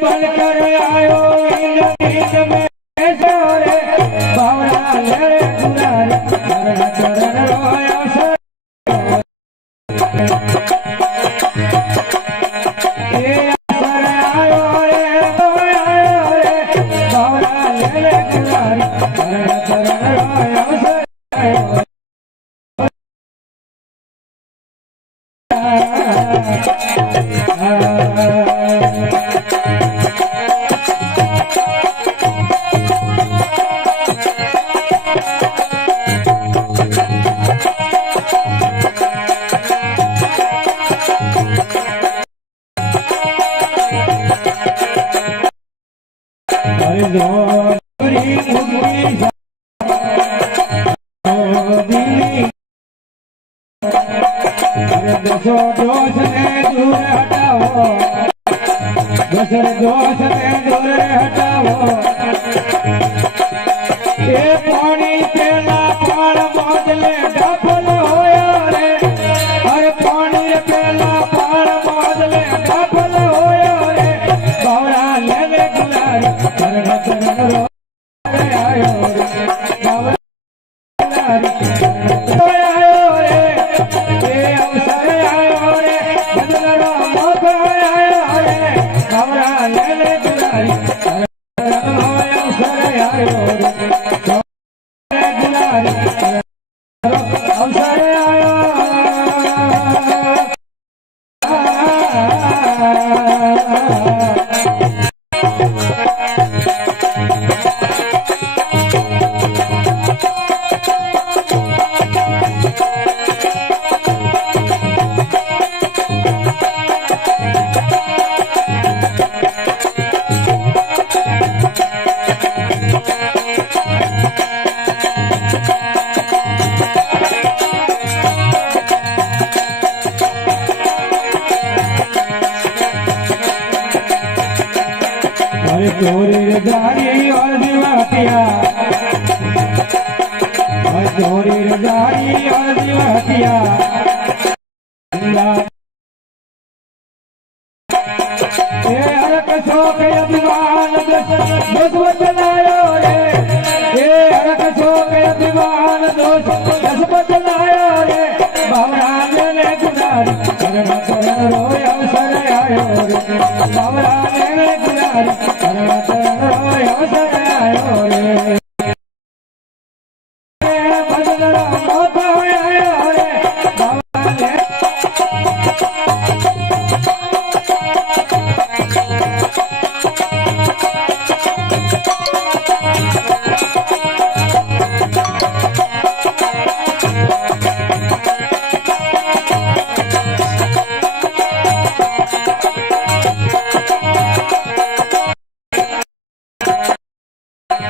बनकर आयो गीत में सोरे बावरा ले गुरार चरण रोया सर ए असर आयो रे बावरा ले गुरार चरण रोया सर दोष ने दूर हटाओ दोष ने दूर हटाओ ये पानी पेला पार बादले डबल होया रे हर पानी पेला पार बादले डबल होया रे बावरा ले गुलारी चरण चरण रो आयो रे बावरा आयो रे ये अवसर आयो रे बदलड़ा मौका आयो रे बावरा ले गुलारी चरण अवसर आयो रे गुलारी अवसर आयो चोरी जारी और दिवातिया चोरी जारी और दिवातिया हरक शोक अभिमान दोष बदलायो रे ये हरक शोक अभिमान दोष बदलायो रे बावरा ले गुनारी चरण चरण रोय अवसर आयो रे बावरा ले गुनारी चरण चरण रोय अवसर आयो रे बदलड़ा मौका आयो रे बावरा ले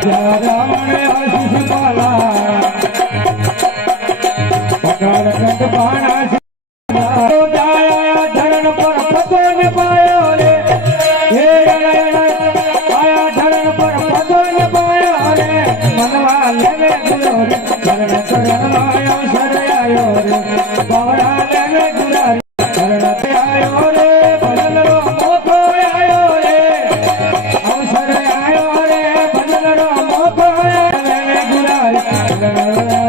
रावण आशीष पाला पकड़ कंद बाणा आया धरण पर पतो न पायो रे हे आया धरण पर पतो न पायो रे मनवा लेवे गुलारी चरण चरण आयो सर आयो रे बावरा लेवे गुलारी चरण आयो रे बदलरो मोको आयो रे अवसर आयो रे बदलरो मोको आयो रे गुलारी चरण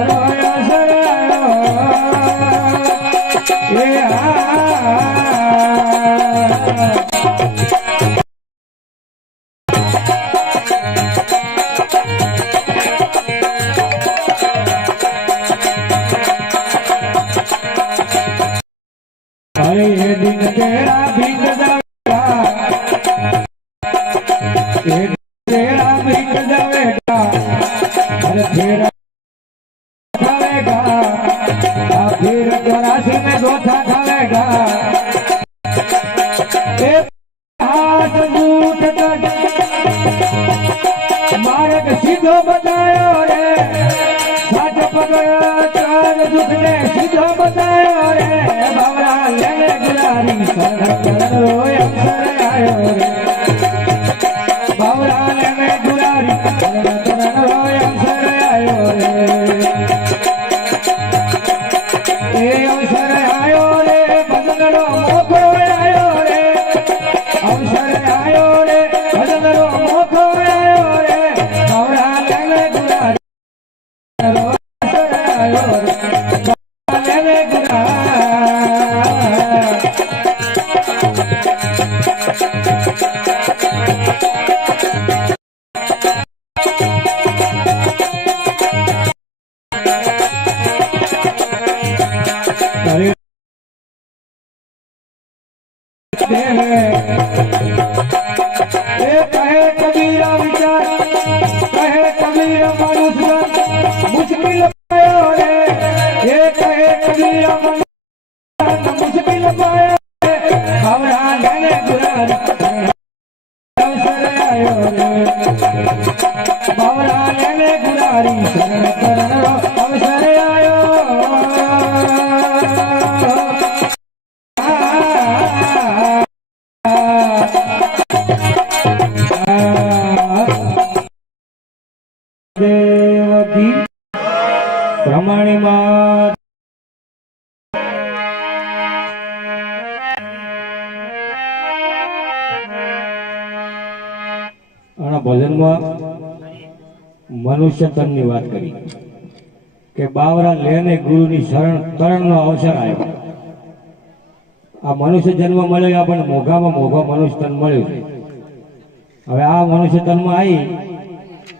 रोया सर आयो ये ये दिन तेरा बीत जाएगा ये दिन तेरा बीत जाएगा अरे फिर खाएगा फिर 84 में गोथा खाएगा हाथ बूट कर मार्ग सीधो बतायो रे साथ पकड़ चार दुख ने सीधो बतायो रे बावरा ले गुलारी चरण चरण रोय अवसर आयो रे बावरा ले गुलारी चरण चरण रोय अवसर आयो रे ये अवसर ભજનનો મોકો આયો રે અવસર આયો રે ભજનનો મોકો આયો રે બાવરા લેને ગુલારી અવસર આયો રે બાવરા લેને कहे कबीरा विचार कहे कबीरा मनुष्य मुश्किल पायो रे ये कहे कबीरा मनुष्य मुश्किल पायो रे बावरा लेने गुलारी अवसर आयो रे बावरा लेने गुलारी शरण करण अवसर आयो દેવકી પ્રમાણીમાં આના ભજનમાં મનુષ્ય તનની વાત કરી કે બાવરા લેને ગુરુની શરણ તરણનો અવસર આવ્યો. આ મનુષ્ય જન્મ મળ્યો આપણને મોઘામાં મોઘો મનુષ્ય તન મળ્યું છે. હવે આ મનુષ્ય તનમાં આવી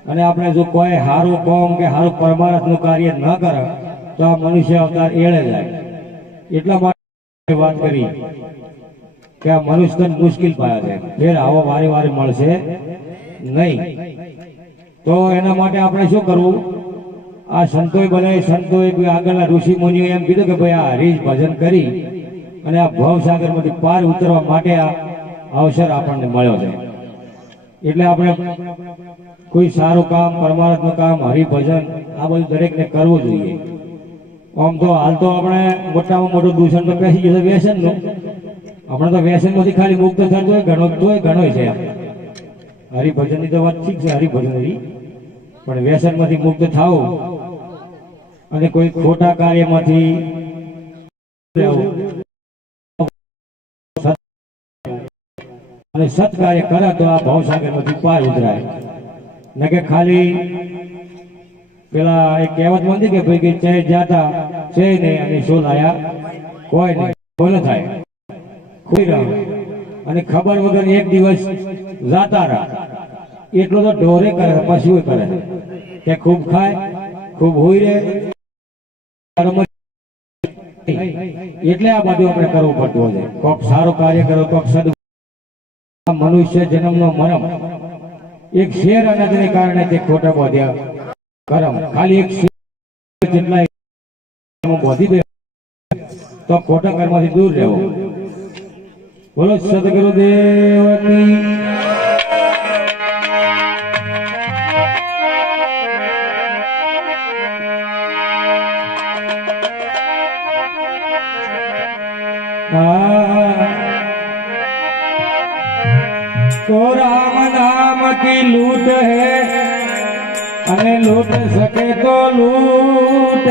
અને આપણે જો કોઈ સારું કોમ કે સારું પરમાર્થનું કાર્ય ન કરે તો આ મનુષ્ય અવતાર એળે જાય. એટલા માટે વાત કરી કે આ મનુષ્ય તન મુશ્કેલ પાયા છે, ફેર આવો વારે વારે મળશે નહીં. તો એના માટે આપણે શું કરવું? આ સંતોએ બનાવી સંતોએ આગળના ઋષિ મુનિઓ એમ કીધું કે ભાઈ આ હરીશ ભજન કરી અને આ ભવસાગરમાંથી પાર ઉતરવા માટે આ અવસર આપણને મળ્યો છે. એટલે આપણે કોઈ સારું કામ, પરમાર્થનું કામ, હરિભજન આ બધું દરેકને કરવું જોઈએ. આમ તો હાલ તો આપણે મોટામાં મોટું દૂષણ તો બેસી ગયું છે વ્યસનનું. આપણે તો વ્યસનમાંથી ખાલી મુક્ત થતું હોય ઘણો છે. હરિભજનની તો વાત ઠીક છે, હરિભજનની, પણ વ્યસનમાંથી મુક્ત થાવું અને કોઈ ખોટા કાર્યમાંથી અને સત્કાર્ય કરે તો આ ભવસાગરમાંથી પાર ઉતરાય. ન કે ખાલી પેલા એક કહેવત માંડી કે ભાઈ કે ચે જાતા છે નહીં અને શું લાયા કોઈ નહીં, બોલો થાય ખુઈ રહ્યો અને ખબર વગર એક દિવસ જાતા રહા. એટલો તો ઢોરે કરે, પશુએ કરે કે ખૂબ ખાય ખૂબ હોઈ રહે. એટલે આ બધું આપણે કરવું પડતું હોય છે. કોક સારું કાર્ય કરો, કોક સદ. મનુષ્ય જન્મનો મરમ એક શેર અનાજને કારણે તે ખોટા બોધ્યા કરમ. ખાલી એક શેર જેટલા બોધી દે તો ખોટા કર્મથી દૂર રહેવો. બોલો સદગુરુદેવની. तो राम नाम की लूट है अने लूट सके तो लूट,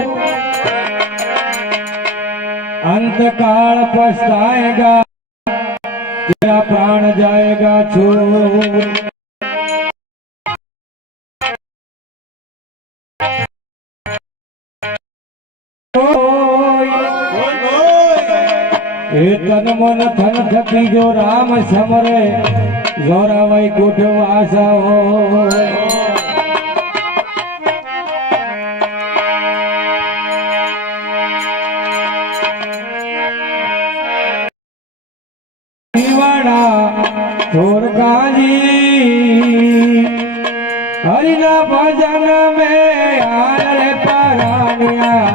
अंत काल पछताएगा तेरा प्राण जाएगा छूट. એ તન મન ધન થકી જો રામ સમરે જોરાવાઈ ગોઠવ આશાઓ. દીવાના થોરકાજી હરિના ભજન મેં આરે પરાણ્યા.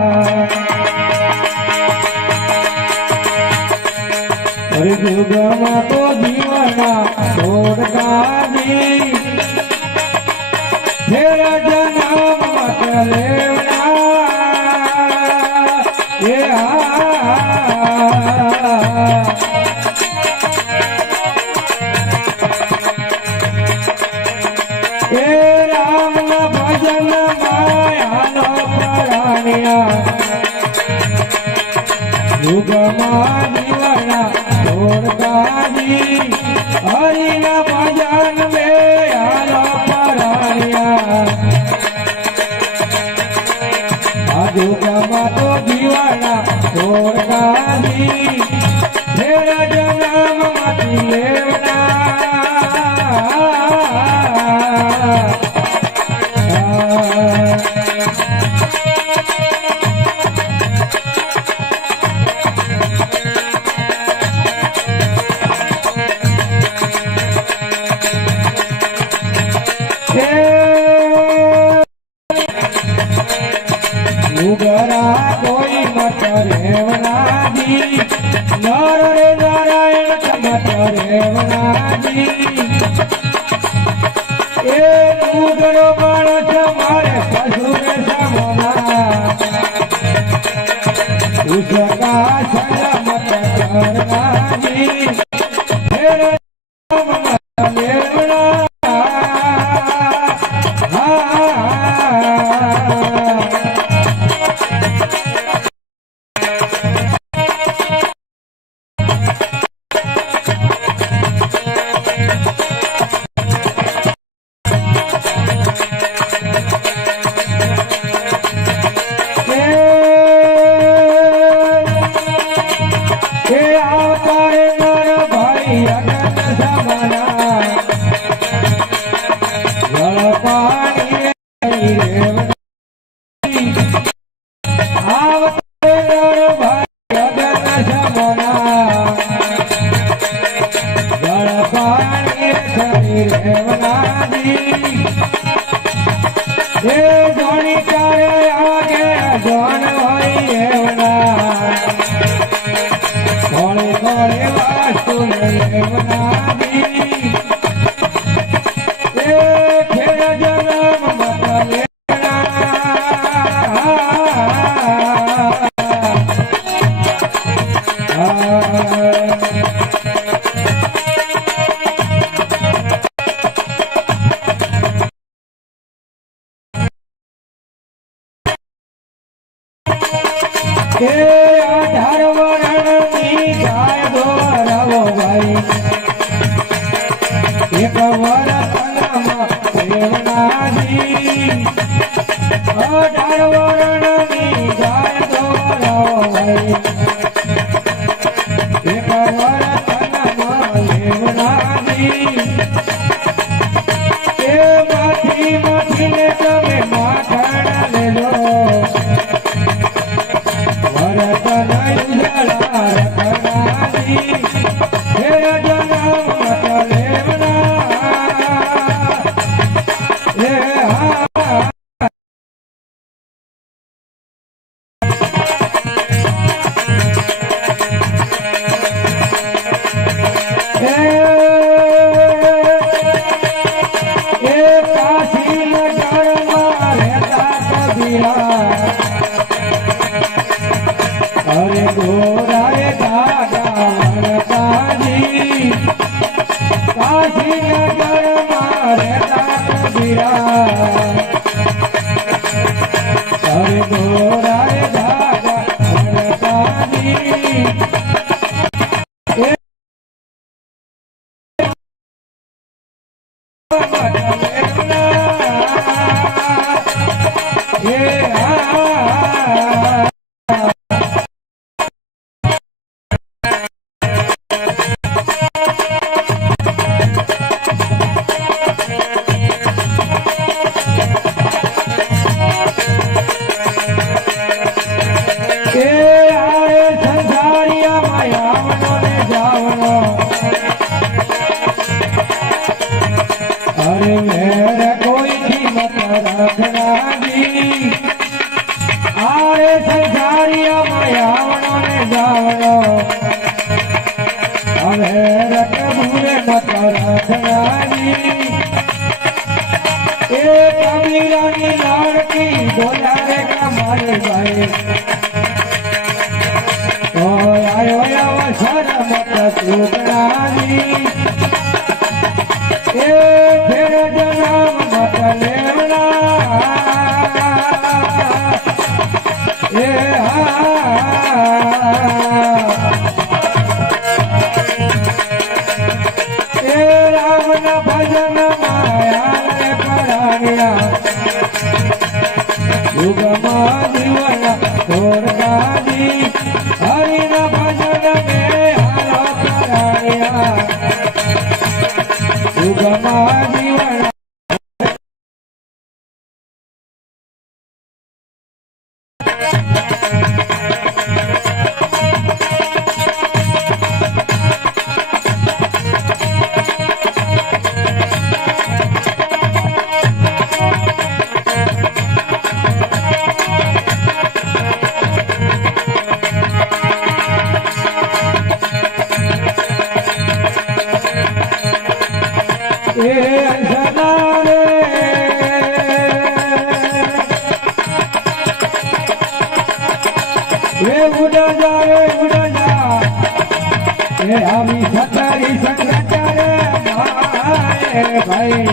યુગમાં તો જીવના છોડકાજી ફેર જન્મ મત લેવના. એ રામના ભજન માયાનો પરાણ્યા. યુગમાં જીવન जीवना छोड़काजी हरिना भजन में आलो पराया आजू गमा तो जीवना छोड़काजी तेरा जन्म मती लेवना उगरा कोई मत रेवना जी नर रे नारायण मत रेवना जी ए उगरो मानस मारे पशुर समना उसका संग मत करना जी तेरा मत रेवना હરિના ભજન મેં હાલો કરાયા યુગમાં જીવન ભાઈ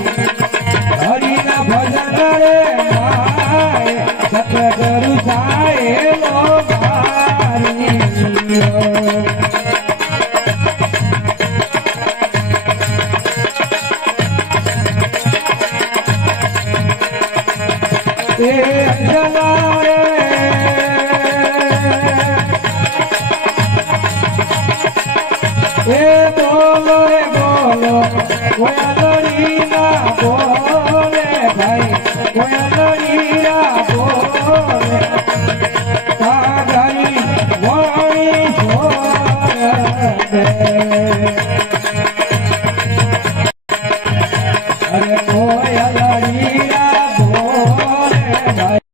હરિના ભજન રે માય સતગુરુ સાહેલો મારી બોલો રે બોલો કોયલડી ના બોલે ભાઈ કોયલડી ના બોલે કાગરી વાણી છોડે અરે કોયલડી ના બોલે ભાઈ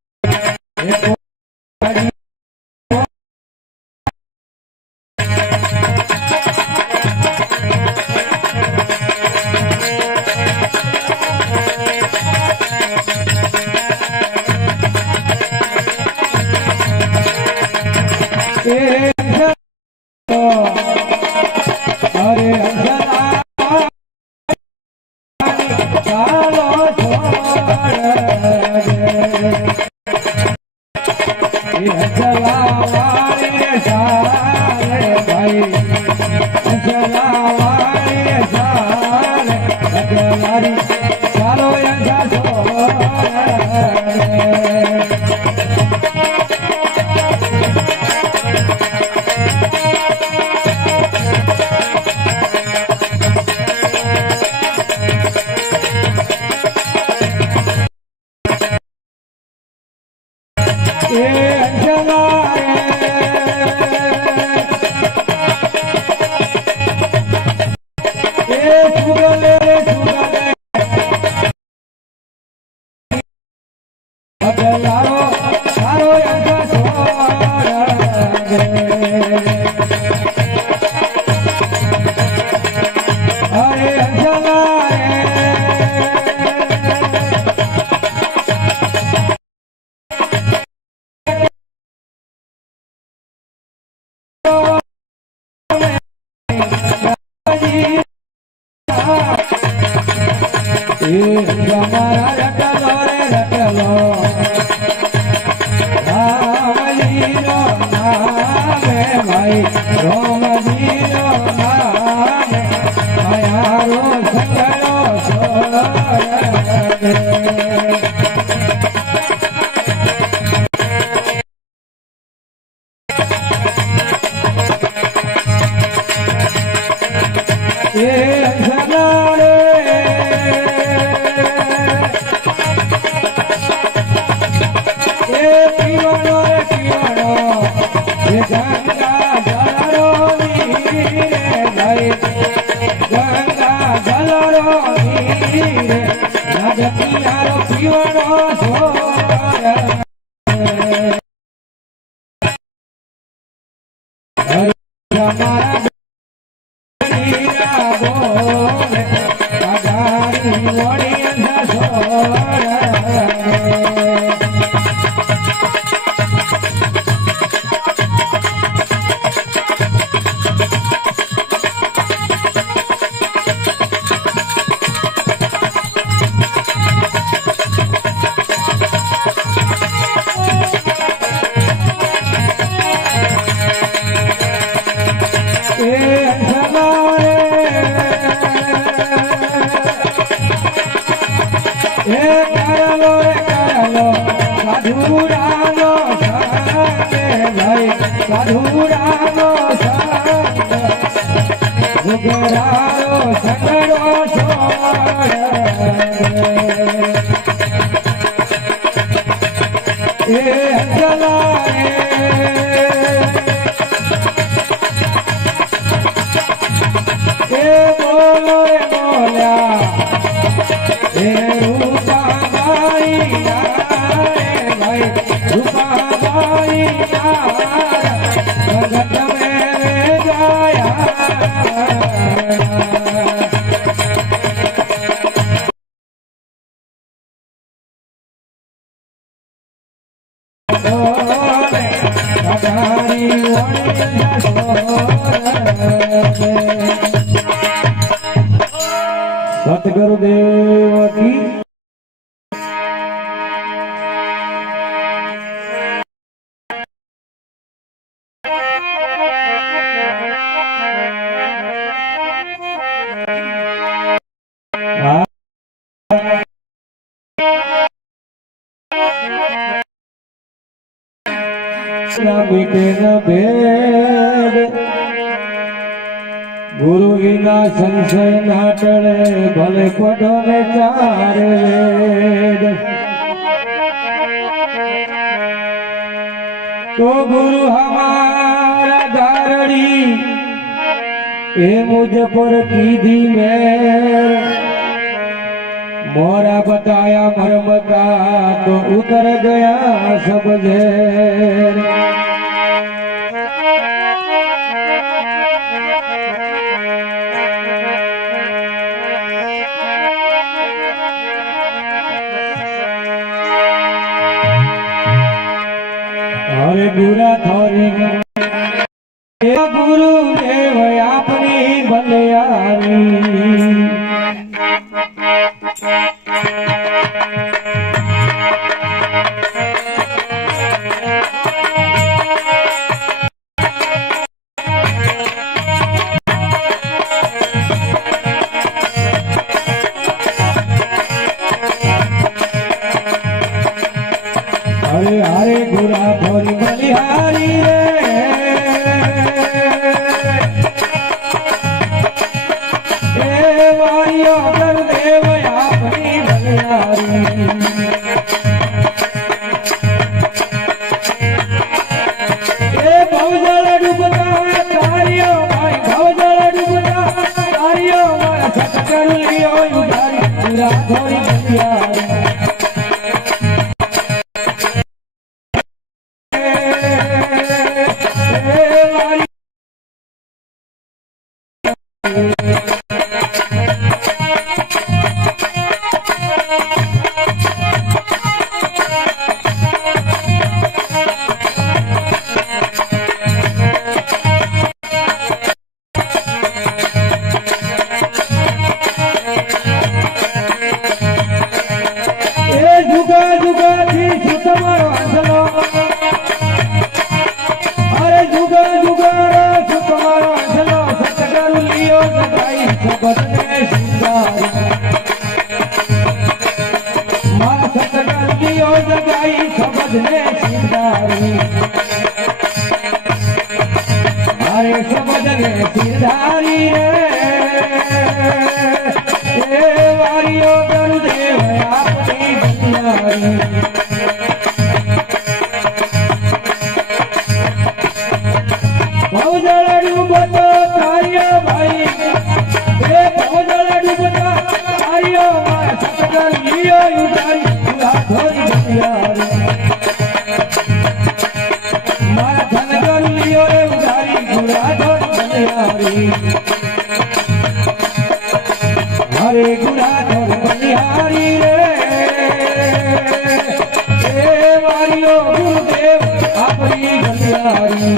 સાધુરાનો સંગે ભાઈ સાધુરાનો સંગ ઘુઘરાનો સંગડો છોડ એ અંજલાએ એ બોલો એ બોલ્યા એ રૂપાબાઈ નારે ભાઈ રૂપાબાઈ નાર ભગત મેરે ગાયા સતગુરુદેવ કી મીટે ન ભેદ ગુરુ વિના સંશય ના ટળે ભલે પઢો ને ચાર વેદ તો ગુરુ હમારા ધારણી એ મુझ પર કીધી મેર मोरा बताया मर्म का तो उतर गया सब झेर अरे बुरा थोरी गुरु देव अपनी बलियारी हरे हरे गुरा थोरी बलिहारी रे वारियो कर देव अपनी बलिहारी भवजल डूबता तारियो भाई भवजल डूबता तारियो मारा सत्कर लियो उधारी गुरा थोरी बलिहारी हरे सबदने सिरधारी रे वारियो गुरुदेव अपनी बलिहारी भवजल डूबता तारियो भाई भवजल डूबता तारियो मारा सतकर लियो उधारी गुरा थोरी बलिहारी मारा धनगर लियो रे उधारी गुरा थोरी बलिहारी हरे गुरा थोरी बलिहारी रे वारियो गुरुदेव अपनी बलिहारी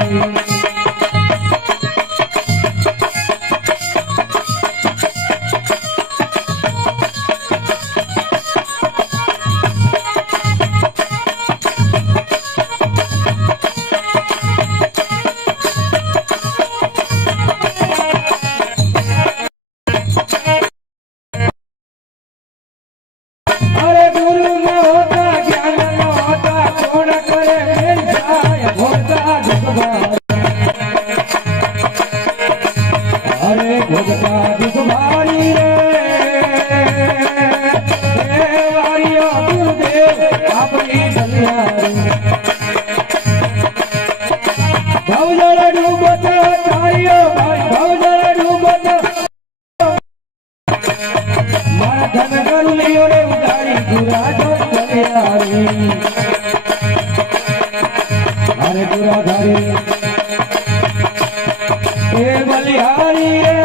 ભોગતા દુઃખ ભારી રે વારીઓ ગુરુદેવ આપણી દલિયારી ભવજળ ડૂબત તારીઓ ભાઈ ભવજળ ડૂબત મારા ધન ગરુલીઓ રે ઉડાડી ગુરા જો દલિયારી અરે ગુરા ધારી એ બલિહારી રે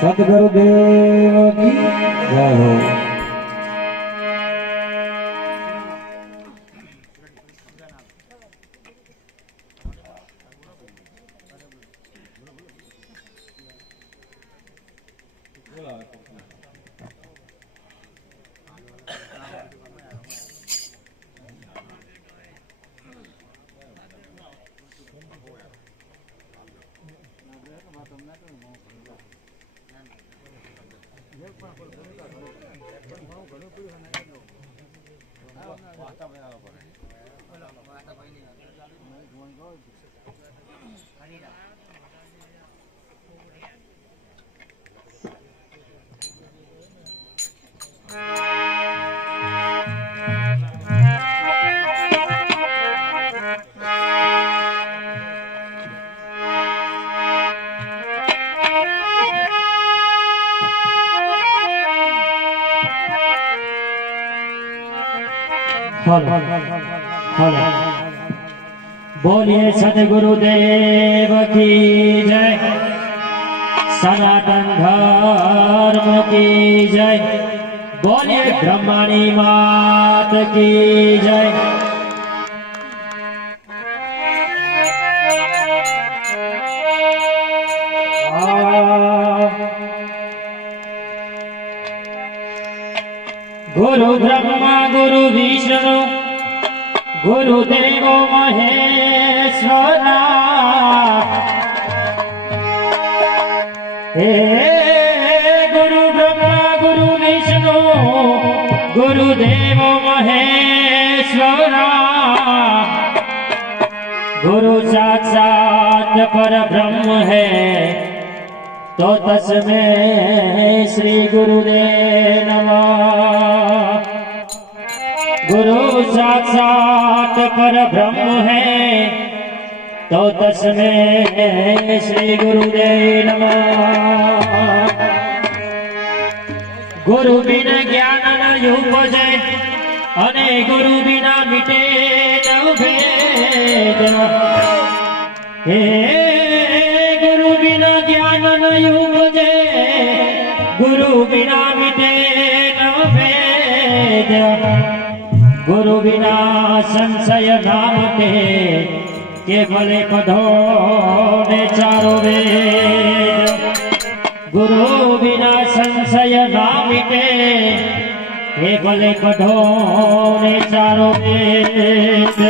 સદગુરુદેવ કી જય હો. बोलिए सदगुरुदेव की जय, सनातन धर्म की जय, बोलिए ब्रह्मणी मात की जय। गुरु ब्रह्मा गुरु विष्णु गुरुदेव महेश्वरा, हे गुरु ब्रह्मा गुरु विष्णु गुरुदेव महेश्वरा, गुरु साक्षात पर ब्रह्म है तो तस्मै श्री गुरुदेव नमः। गुरु साक्षात पर ब्रह्म है तो तस्मै श्री गुरुदेव नमः। गुरु बिन ज्ञान न उपजे अने गुरु बिना मिटे न भेद, हे गुरु बिना ज्ञान न उपजे गुरु बिना मिटे न भेद, गुरु बिना संशय नाम के भले पढ़ो ने चारो वेद, गुरु बिना संशय नाम के भले पढ़ो ने चारो वेद।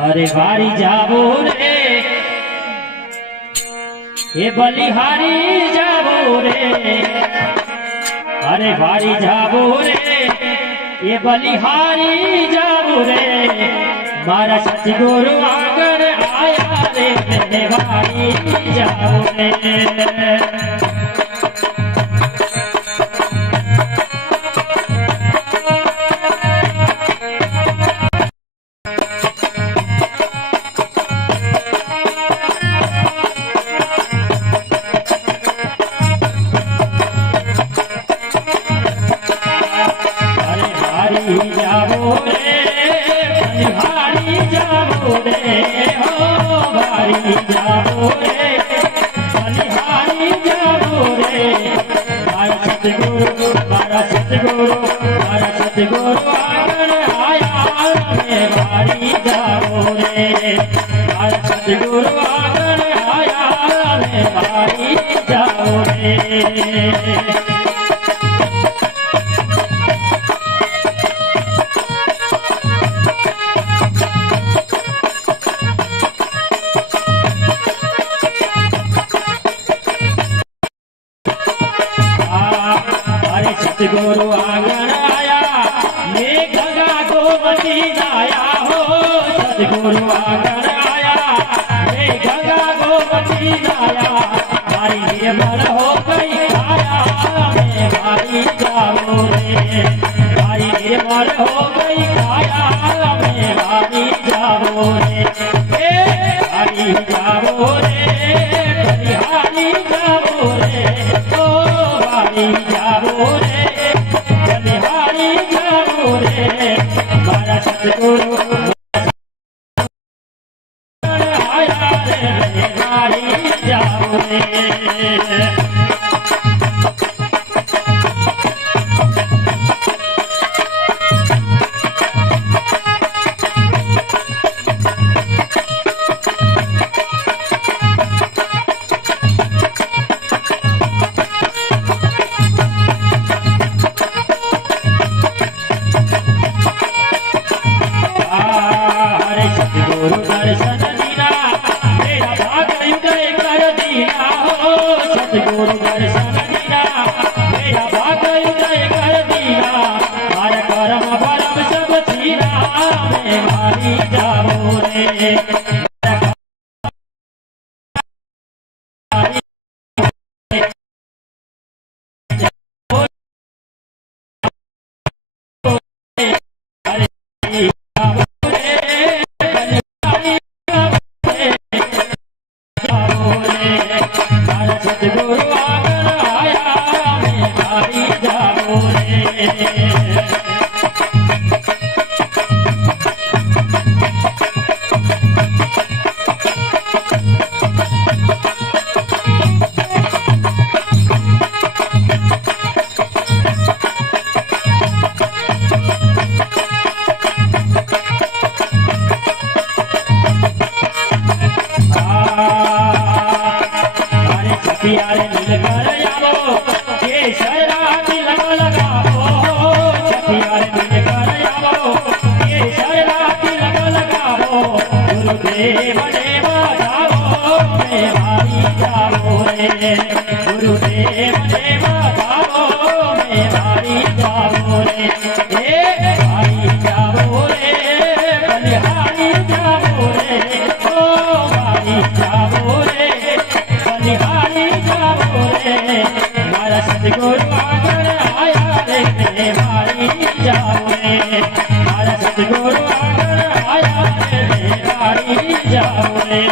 अरे वारी जाबो रे ये बलिहारी जाबो रे, अरे वारी जाबो रे ये बलिहारी जाबो रे, मारा सतगुरु आगर आया रे मैंने वारी जाबो रे। जाबो रे बलिहारी जाबो रे, हो भारी जाबो रे बलिहारी जाबो रे, मारा सतगुरु मारा सतगुरु मारा सतगुरु आगर आया रे भारी जाबो रे, मारा सतगुरु आगर आया रे भारी जाबो रे। सतगुरु आंगन आया ये गंगा गोमती आया हो, सतगुरु आंगन आया ये गंगा गोमती आया, भारी निर्मल हो गई आया मैं भारी जाबो रे, भारी निर्मल हो गई आया मैं भारी जाबो रे, भारी जाबो रे बलिहारी जाबो रे, ओ भारी जाबो रे बलिहारी जाबो रे, मारा सतगुरु आया रे बलिहारी जाबो रे। पियारे मिलकर आवो केसरा तिलक लगावो पियारे मिलकर आवो केसरा तिलक लगावो गुरुदेव देव जावो मैं भारी जावो रे गुरुदेव देव जावो मैं भारी जावो रे ए भारी जावो रे बलिहारी जावो रे ओ भारी जावो रे बलिहारी मारा सतगुरु आकर आया रे भारी जाओ रे मारा सतगुरु आकर आया रे भारी जाओ रे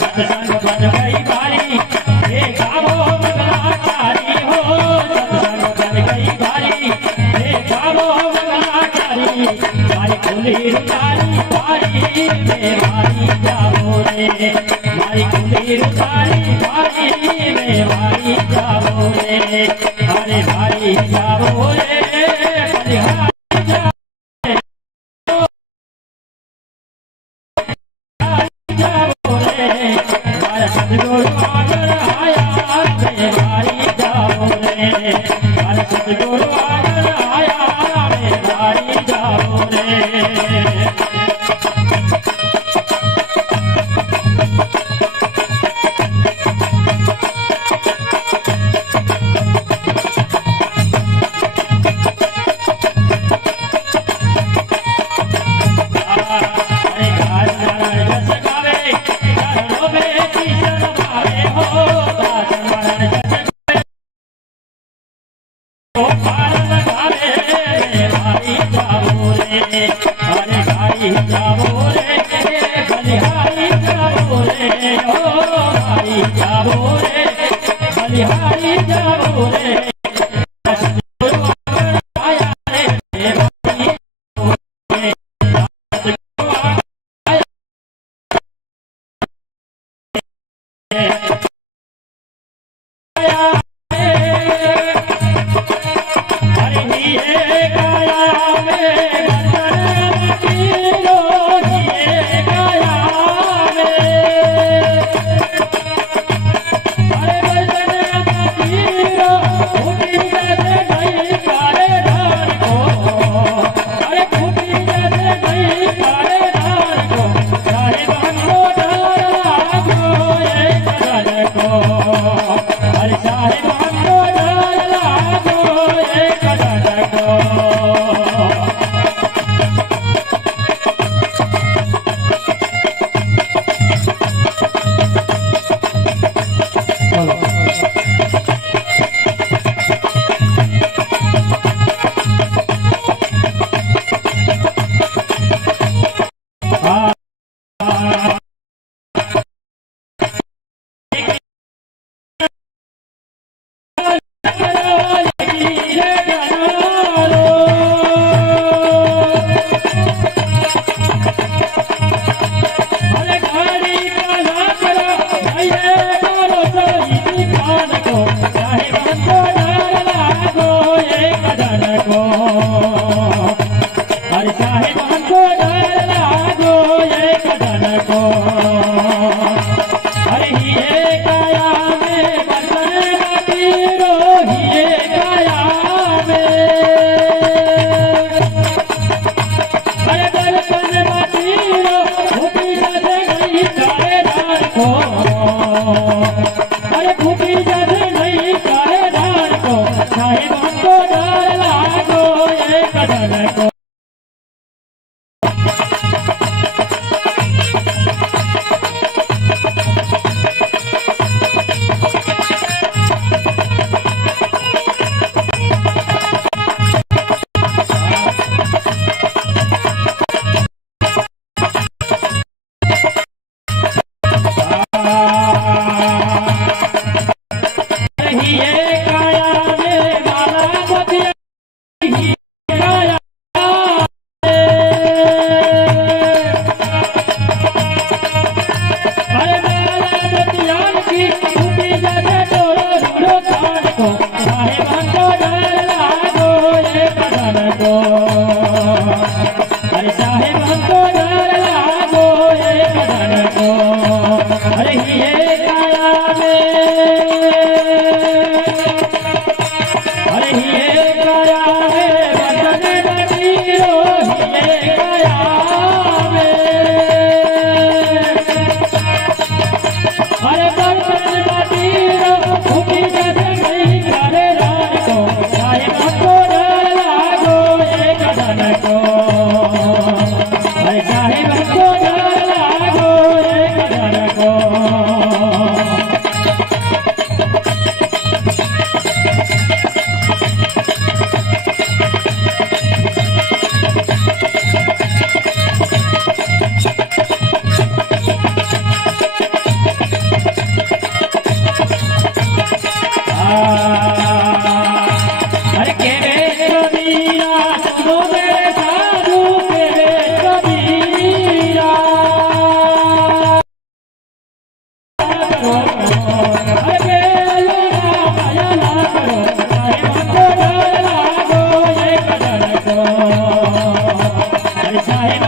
सत्संग बन गई बारी हे गावो मंगलाचारी हो सत्संग बन गई बारी हे गावो मंगलाचारी मारी खुली रुतारी बारी में भारी जाओ रे मारी खुली रुतारी बारी में भारी जाओ रे अरे भारी जाओ रे बलिहारी सतगुरु आकर आया रे भारी जाओ रे सतगुरु आकर आया रे भारी जाओ रे अरे भाई जाओ रे बलिहारी जाओ रे ओ भाई जाओ रे बलिहारी जाओ रे आया रे भाई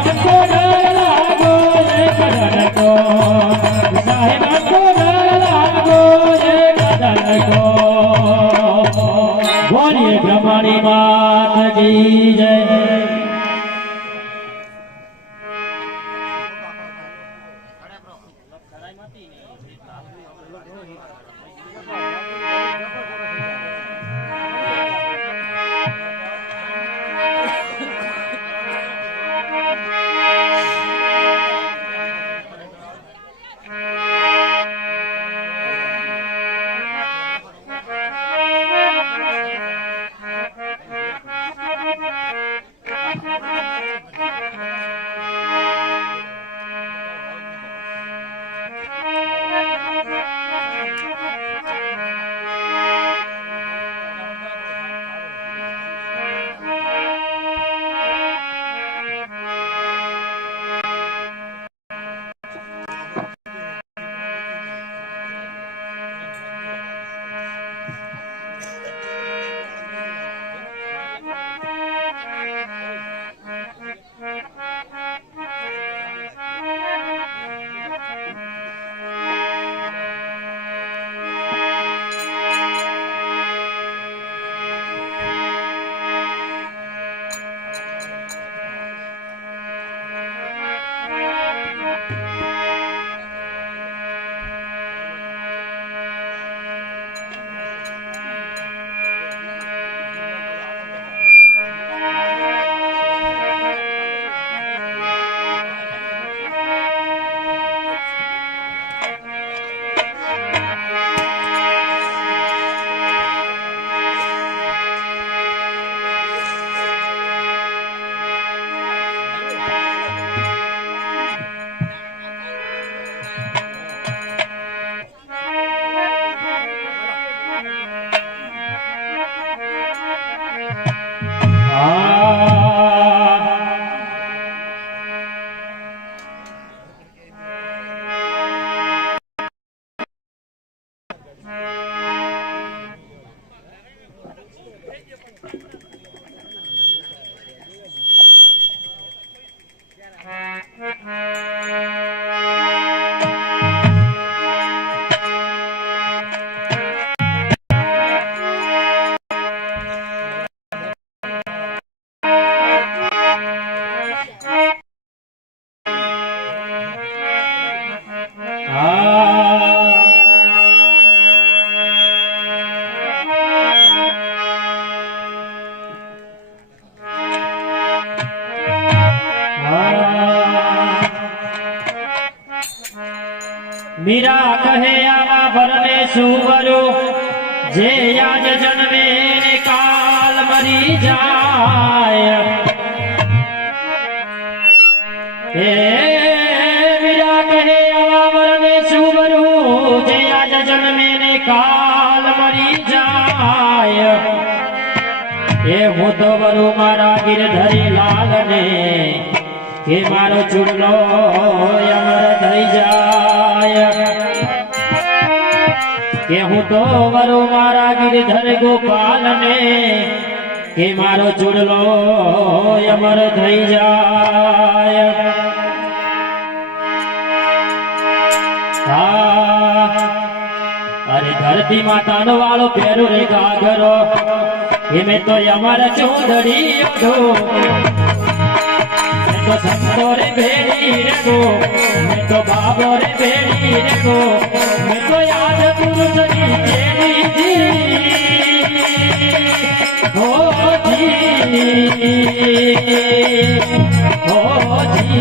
हमको डर लागो एक डर को साहेब हमको डर लागो एक डर को बोलिए ब्रह्मणी मात की जय मीरा कहे आवा भरने सुवरो जे आज जन्मे ने काल मरी जाय मीरा कहे आवा भरने सुवरो जे आज जन्मे ने काल मरी जाय હું તો વરુ મારા ગિરધરી લાલ ને કે મારો ચૂડલો અમર થઈ જાય કે હું તો વરુ મારા ગિરધર ગોપાલ ને કે મારો ચૂડલો અમર થઈ જાય અરે ધરતી માતાનો વાળો પહેરો રે ગાગરો मैं तो अमर चौधरी तो संतो रे भेड़ी रे गो मैं तो बाबो रे भेड़ी रे गो मैं तो याद पुरुष री तेरी जी हो जी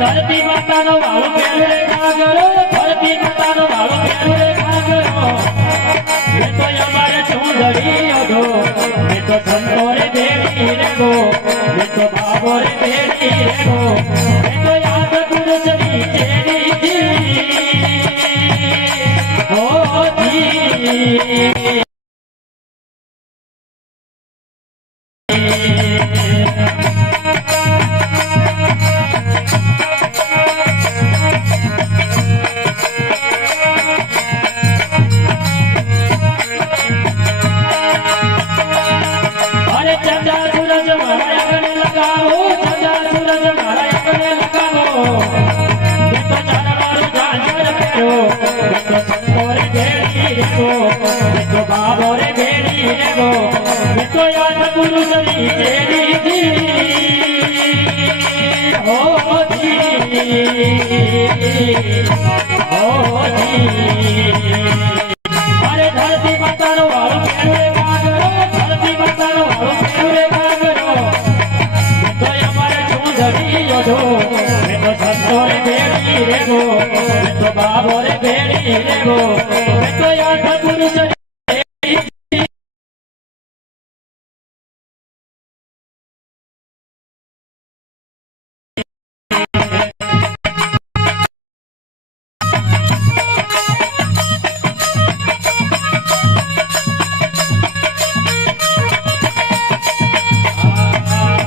धरती माता नो वालो प्यारो रे गागरो धरती माता नो वालो प्यारो रे गागरो मैं तो हमारे चौधरी ओढो मैं तो संतो रे भेड़ी रे गो मैं तो बाबो रे भेड़ी रे गो मैं तो याद पुरुष री तेरी जी हो जी रे गो मैं तो याद पुरुष नी तेरी जी हो जी अरे धरती माता रो वालो पेरू रे कागरो धरती माता रो वालो पेरू रे कागरो मैं तो अमर चुंदड़ी योधो मैं तो संतो रे बेड़ी रे गो मैं तो बाबो रे बेड़ी रे गो मैं तो याद पुरुष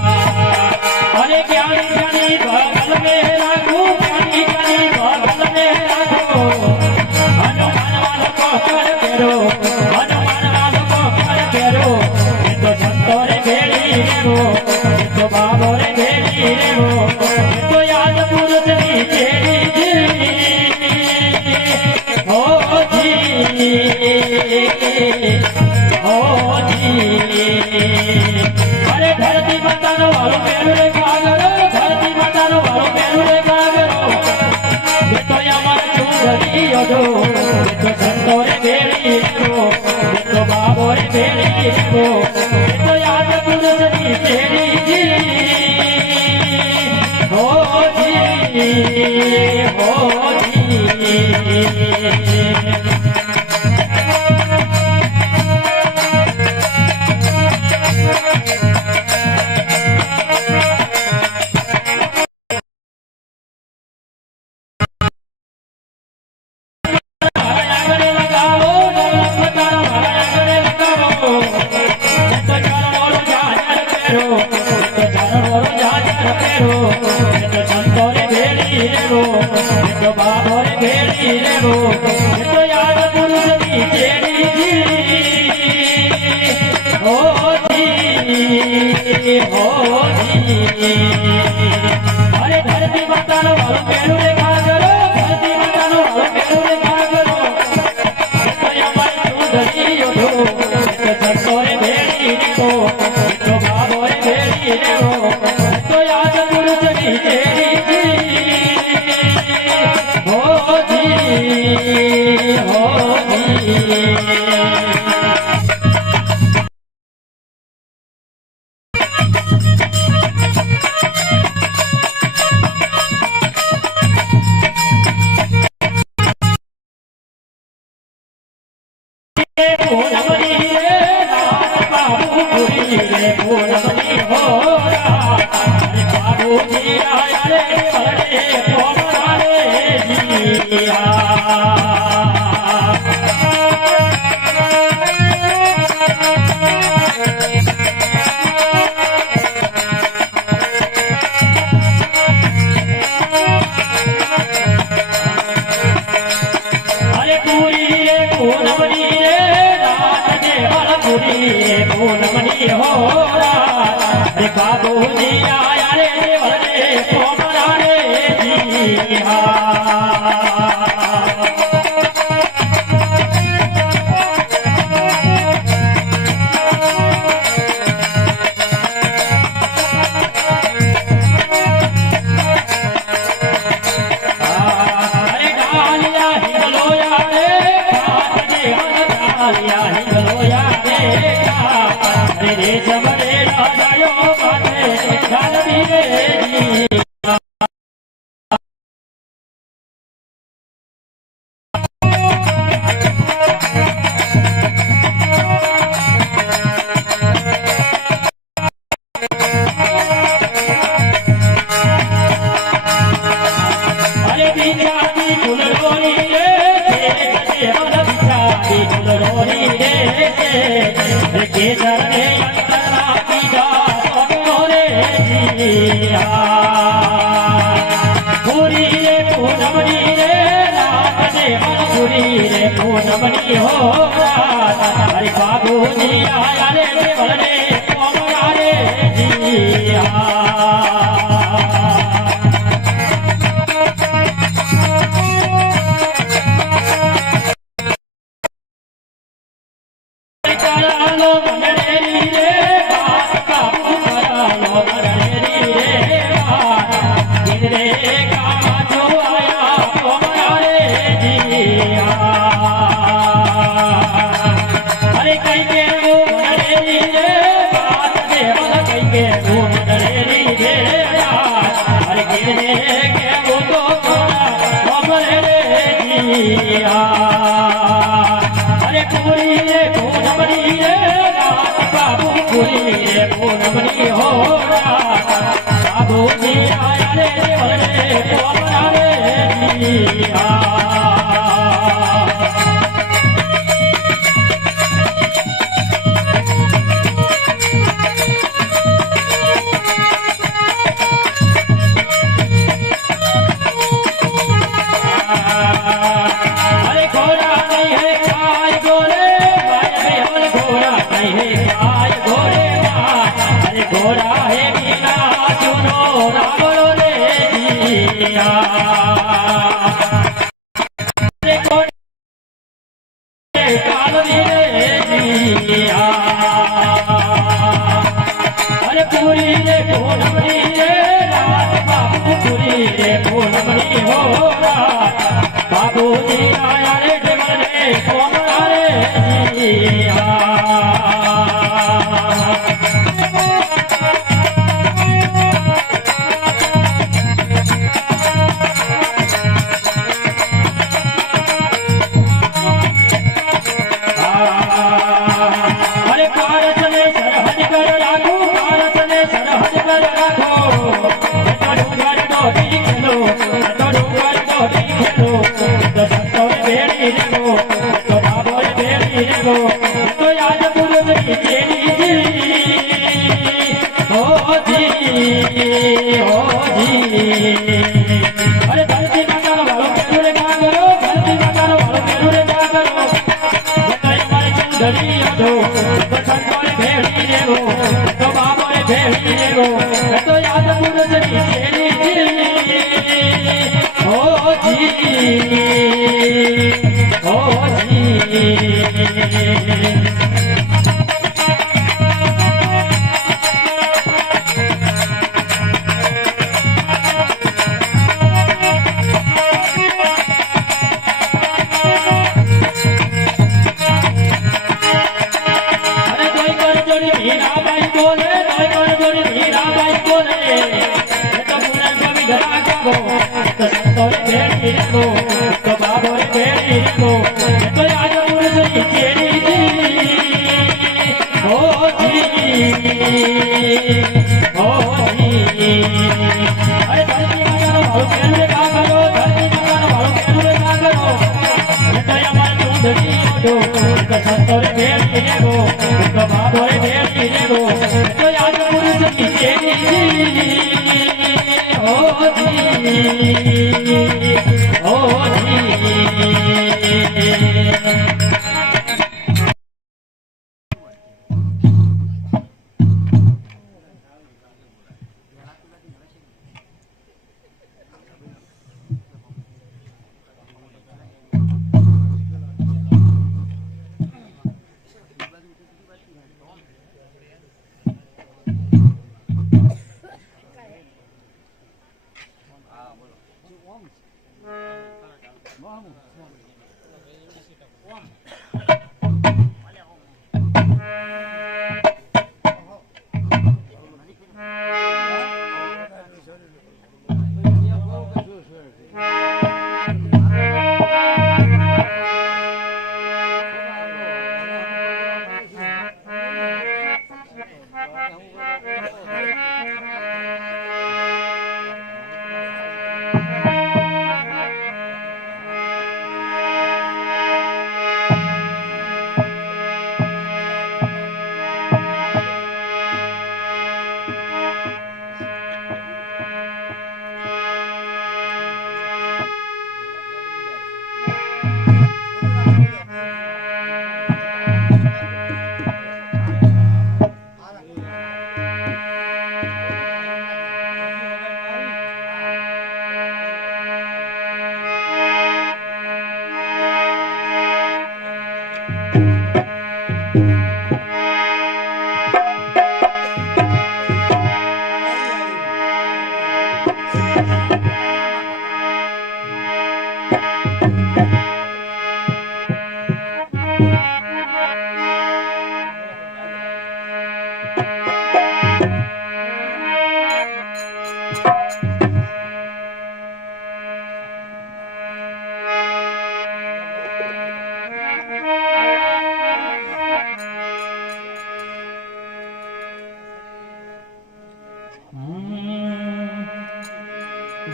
अरे ज्ञानी ज्ञानी बगल में राखो ज्ञानी ज्ञानी बगल में राखो हनुमान वालों को कर पेरो हनुमान वालों को कर पेरो ये तो संतो रे भेड़ी रे गो ये तो बाबो रे भेड़ी रे गो ये तो याद पुरुष नी तेरी जी हो जी हो जी अरे धरती माता नो वालो पेरू रे कागरो धरती माता नो वालो पेरू रे कागरो ये तो अमर चुंदड़ी योधो ये तो संतो रे बेड़ी रे गो ये तो बाबो रे बेड़ी रे गो ये तो याद पुरुष नी तेरी जी हो जी हो जी अरे धरती माता नो वालो पेरू रे कागरो धरती माता नो वालो पेरू रे कागरो तो अमर चुंदड़ी योधो तो संतो रे भेड़ी रे गो तो बाबो रे भेड़ी रे गो तो याद पुरुष नी तेरी जी हो जी हो जी पूनमनी रे रात बाबू पुरी रे पूनमनी हो रात बाबू जी आया रे बड़े पोमरा रे जिया अरे पूरी रे पूनमनी रे पूनमनी हो रे बाबू जी आया रे बड़े पोमरा रे जिया अरे डालिया हिंगलोया रे घाट दे मन डालिया हिंगलोया रे समरे राजायो बाते गाल भी रे जी अरे बिचारी फुलरोरी रे तेरे मन बिचारी फुलरोरी रे के चरणे अंतरा पीड़ा तोरे जिया पूरी रे पूनमनी रे रात ने मन पूरी रे पूनमनी हो रात हरि बाबू जी आया रे बड़े पोमरा रे जिया અરે પૂરી રે પૂનમની રે રાત બાબુ પૂરી રે પૂનમની હો રાત બાબુજી આયા રે વરડે પોપડા રે घोड़ा है मीना सुनो रावणो रे जिया रे घोड़े कालवी रे जिया अरे पूरी रे पूनमनी रे रात बाबू पूरी रे पूनमनी हो रात बाबूजी आया रे जगन रे कोमरा रे जिया अरे धरती माता वालों के रे का करो धरती माता वालों के रे का करो बताई मारे चंदरी दो तो संतोरे भेड़ी देगो तो बाबा रे भेड़ी देगो तो याद पुरुष की चेली ओ जी ओ जी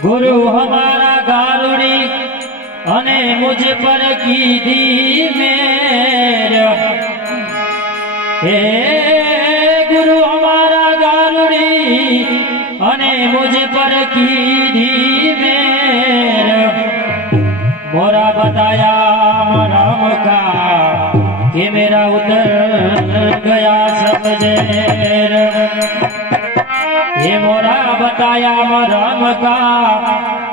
गुरु हमारा गारुड़ी अने मुझ पर कीधी मेर हे गुरु हमारा गारुड़ी अने मुझ पर कीधी मेर मोरा बताया राम का कि मेरा उतर गया समझेर ये मोरा बताया राम का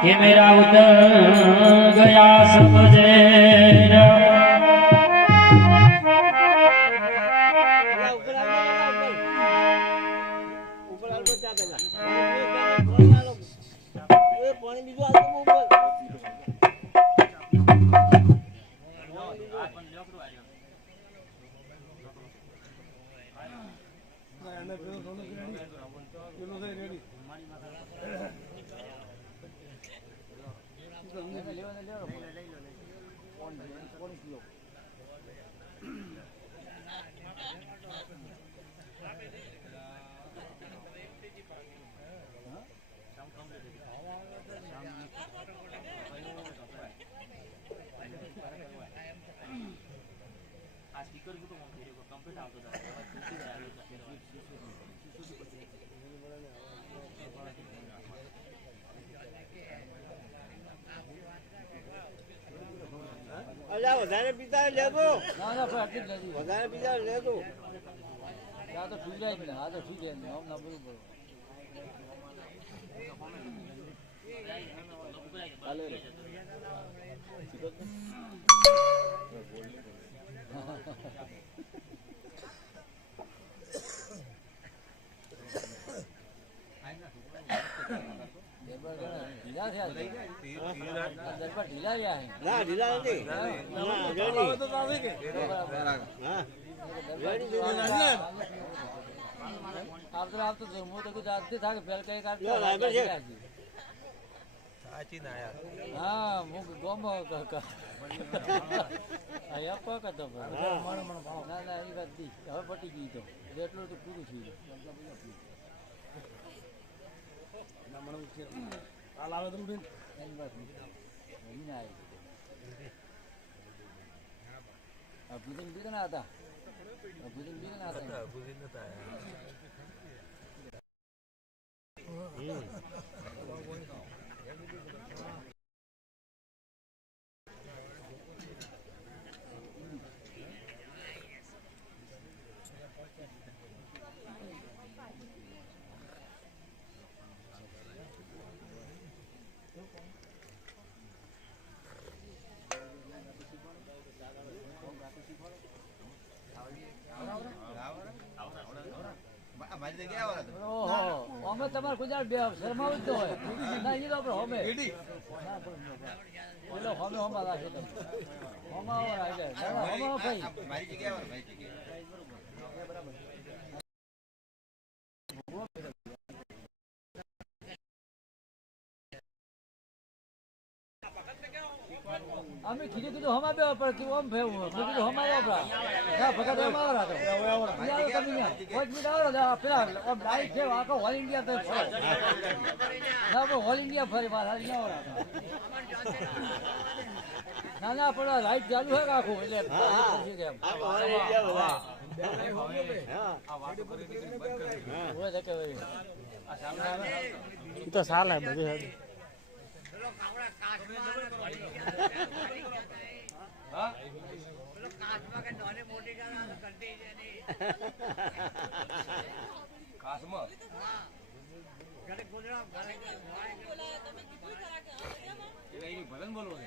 कि मेरा उतर गया समझेर વધારે પીતા લેતો ના ના પણ આટલી જ નથી વધારે પીતા લેતો આ તો ઠી જાય ને આ તો ઠી જાય ને ના બરોબર ઢીલા થયા ઢીલા ગયા ના ઢીલા નથી ના આવતો આવતો હું તો કીધું આજથી થાય પેલ કઈ હા હું ગોમો અહીંયા પક હતો ના ના એની વાત દી હવે પટી ગઈ તો એટલું તો પૂરું થયું ભૂજન બીજા ના હતા ભૂજન બીજા ના હતા અમે તમારે ગુજરાત બે શરમાવું જ હોય ના એ તો આપણે હોમે એટલે હોમે હોમા રાખે તમે હોમા રાખે હોમા ભાઈ મારી જગ્યાએ અમે કીધું કીધું હમા બે પર કે ઓમ ફેવું મેં કીધું હમા વાપરા ના ભગત એમ આવરા તો કોઈ મિનિટ આવરા પેલા ઓમ લાઈટ છે આખો ઓલ ઇન્ડિયા તો ફરે ના પણ ઓલ ઇન્ડિયા ફરે બહાર અહીંયા આવરા ના ના પણ લાઈટ ચાલુ છે આખું એટલે તો સાલ હે બધું ભલન બોલો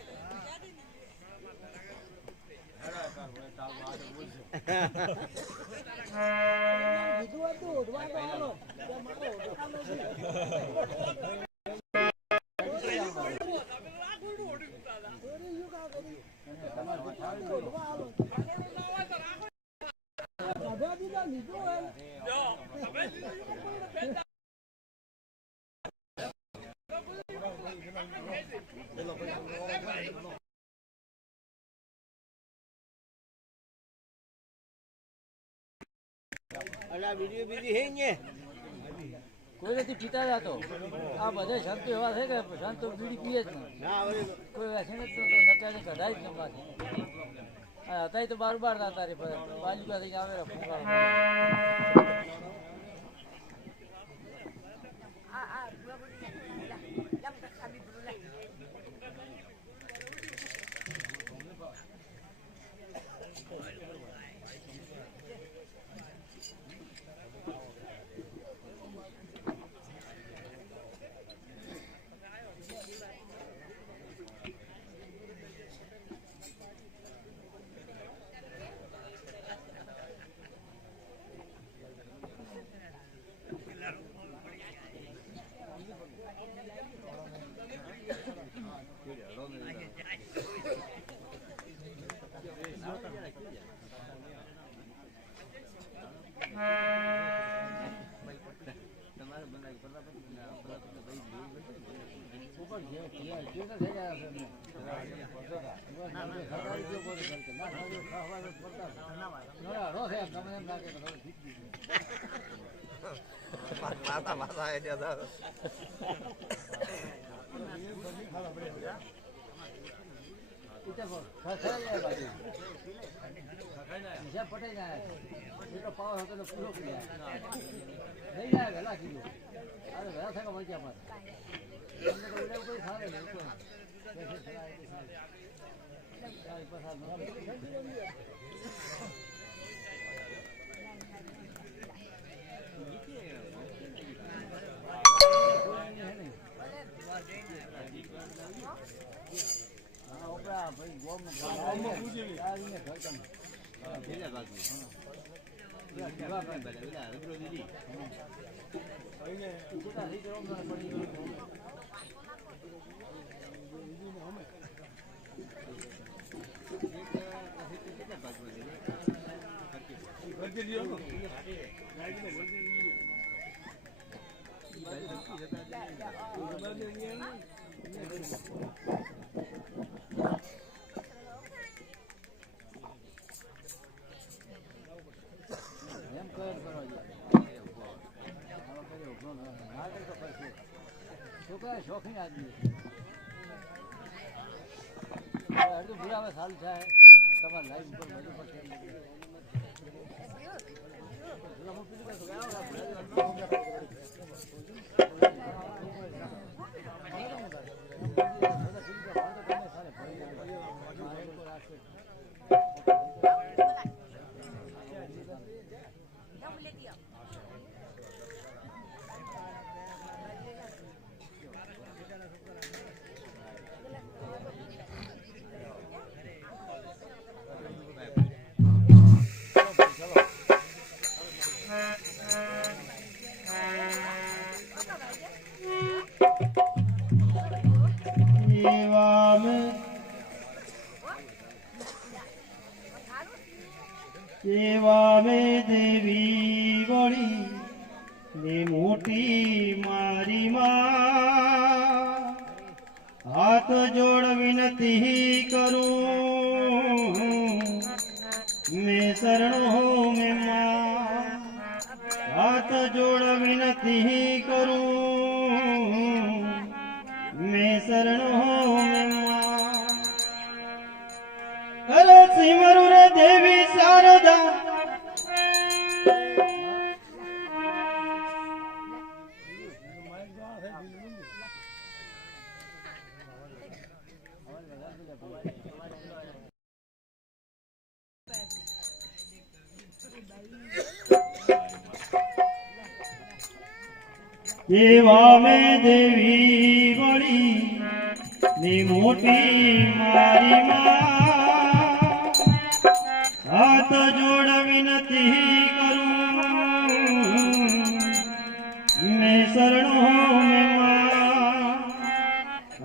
અલા વિડિયો બીજી હે ને કોઈ નથી પીતા જ હતો આ બધા સંતો એવા છે કે સંતો બીડી પીએ જ નહીં કોઈ વ્યસન જ નતો નકાને કઢાય જ નમાંથી હતા તો બાર હતા રે બાજુ પાસે આવે ફૂંકાળો માતા માતા આઈડિયા પટે જાય એટલો પાવર હતો તો પૂરો કરી નહીં જાય વહેલા કીધું અરે વહેલા થયા વચ્યા મારે शौकीन आदमी अर्धु बुरा में साल है कमर लाइफ पर मजू पर સેવા મે દેવી વળી ને મોટી મારી માં હાથ જોડ વિનતી કરું મેં શરણો મેં માં હાથ જોડ વિનતી કરું મેં શરણો મેં માં અરે સિમરુ રે દેવી શારદા સેવા મેં દેવી વળી ને મોટી મારી માં હાથ જોડ વિનતી કરું મેં શરણો મેં માં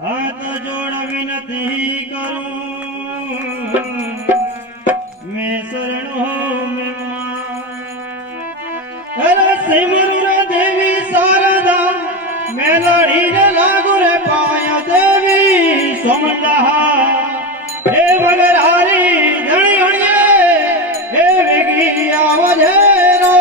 હાથ જોડ વિનતી કરું મેં શરણો મેં માં અરે સિમરુ રે દેવી શારદા મેલડીને લાગુ રે પાયા દેવી સોમંદા હે મગરારી ધણી હણીએ હે વેગી આવજે રો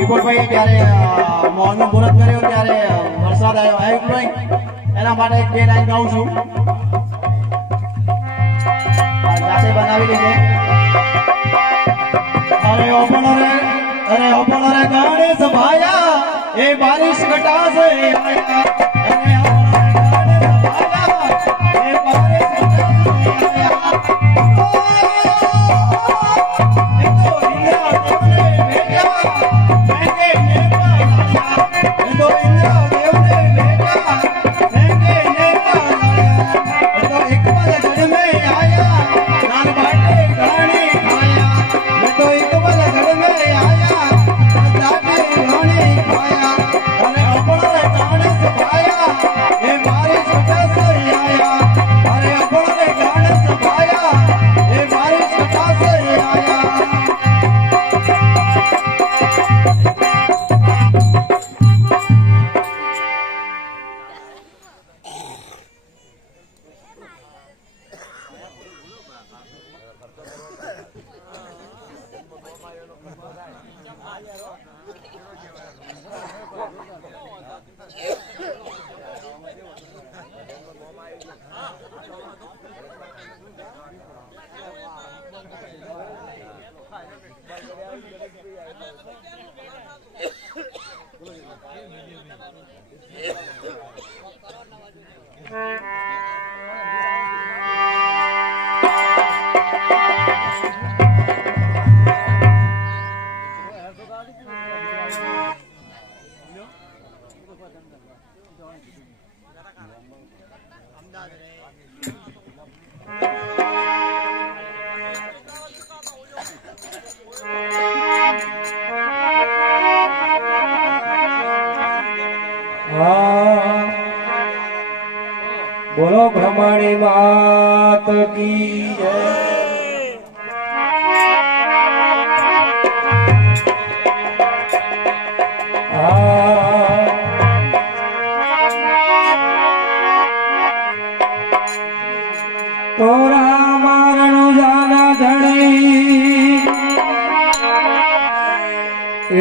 વિપુલભાઈ ત્યારે મોહનનો મુહૂર્ત કર્યો ત્યારે વરસાદ આવ્યો નહીં એના માટે એક બે લાઈન ગાઉં છું જાતે બનાવી છે અરે ઓપન રે ગણેશ ભાયા એ બારિશ ઘટા છે આયા ભાઈ બોલો બ્રહ્માણી માત કી જય। તોરા મારણ જાના ધણી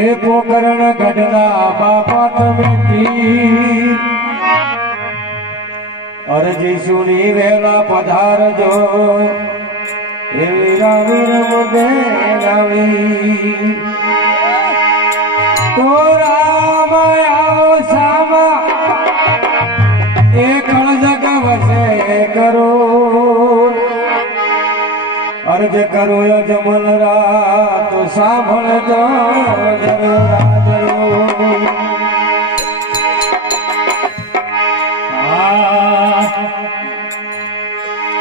એ પોકરણ ગઢના બાપા તમે પીર અરજી સુની વેલા પધારજો એવી રાવીર મુદે લાવી તો રામ આવો સામા એક જગ વસે કરો અરજ કરો જમલ રાત સાંભળજો જરૂર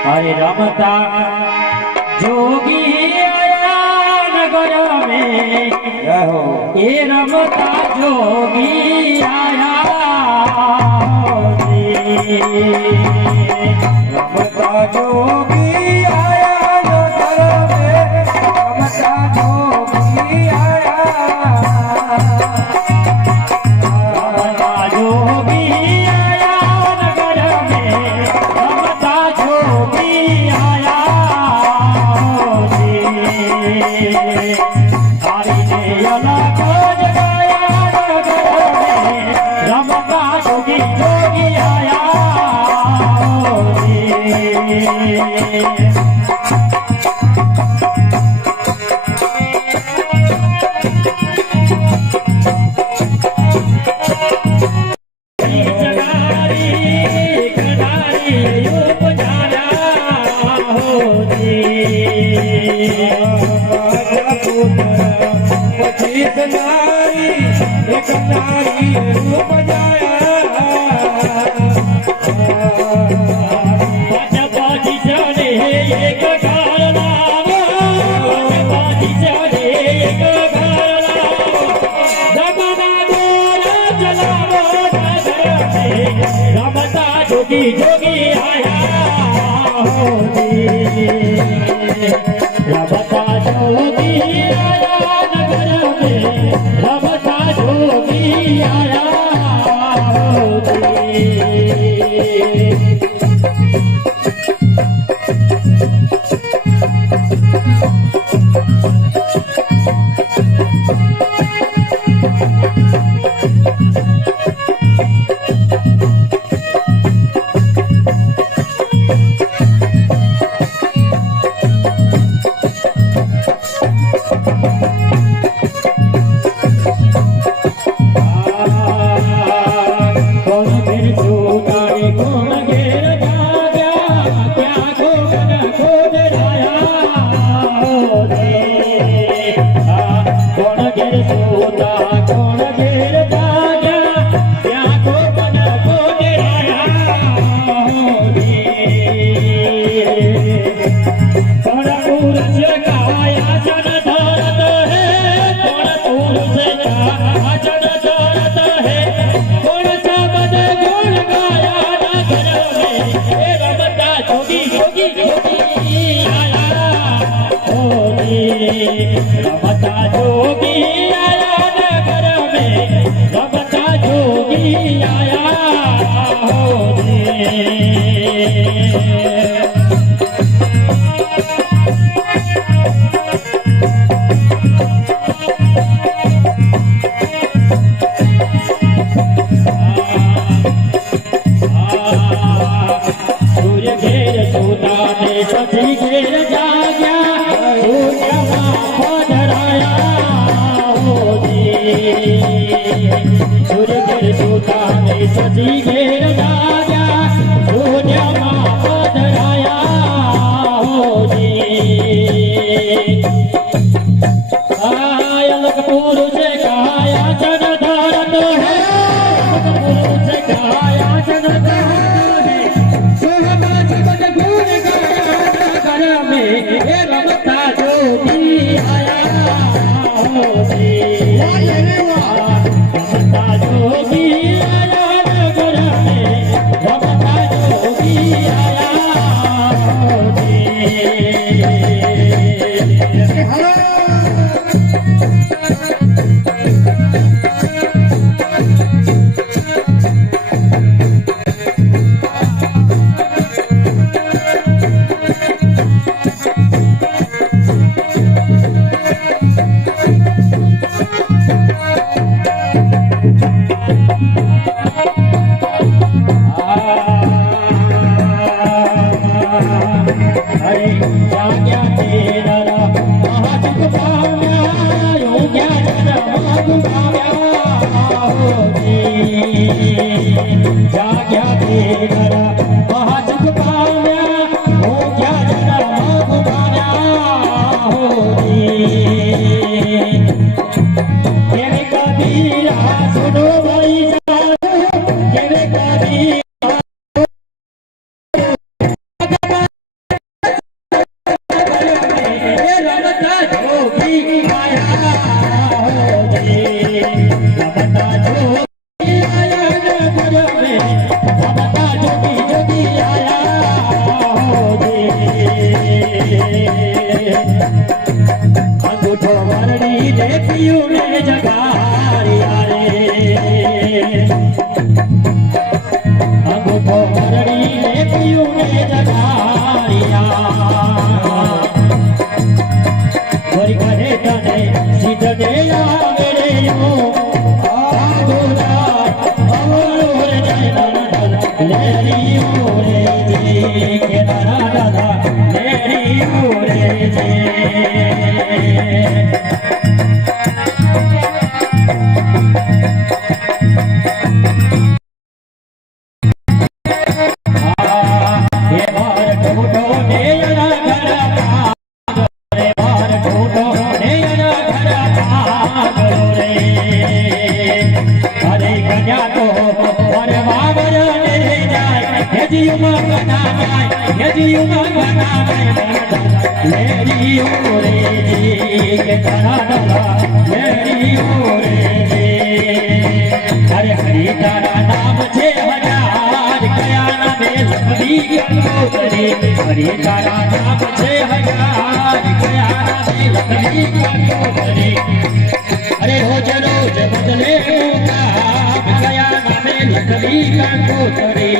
हरे रमता जोगी आया नगर में જય હો ये रमता जोगी आया રમતા જોગી આયા નગર મે રમતા જોગી આયા रमता जोगी आया नगर में रमता जोगी आया हरि ने अलग जगाया नगर में रमता जोगी जोगी आया પચીસ નારી એક નારી રૂપ रमता जोगी जोगी आया रमता जोगी आया नगर में रमता जोगी आया रमता जोगी आया नगर में रमता जोगी आया सूर्य घेर सोता ने सजी घेर जाग्या सूर्य मां पधराया સજી ઘેર જાગ્યા દુનિયામાં પધરાયા હોજી અલગ પુરુષે કાયા જન ધરત હે અલગ પુરુષે કાયા જન ધરત હે સોહબા જીવન ગુણ ગાયા કર મે હે રમતા જોગી આયા હોજી રમતા જોગી આયા કર મે રમતા જોગી આયા હોજી અંગૂઠો વરડી ને પિયું ને જગારિયા રે અંગૂઠો વરડી ને પિયું ને જગારિયા વરી કહે તને સીધને આવે રે યો આગોરા અવરો રે લેરીઓ રે કે દાદા દાદા લેરીઓ રે अरे हरि तारा नाम छे हजार कया नामे लखनी कंगोतरी हरि तारा नाम छे हजार कया नामे लखनी कंगोतरी अरे रोज रोज बदले काम कया नामे लखनी कंगोतरी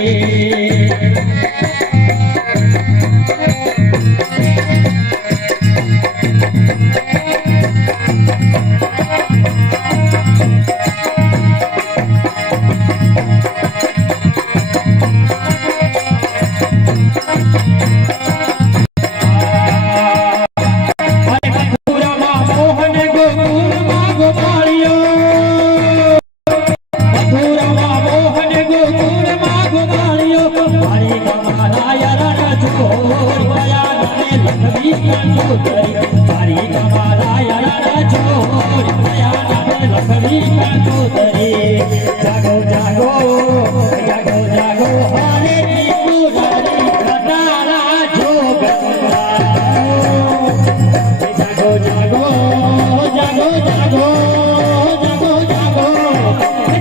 जागो जागो जागो जागो हरे की पुरानी घटारा जोग जागो जागो जागो जागो जागो जागो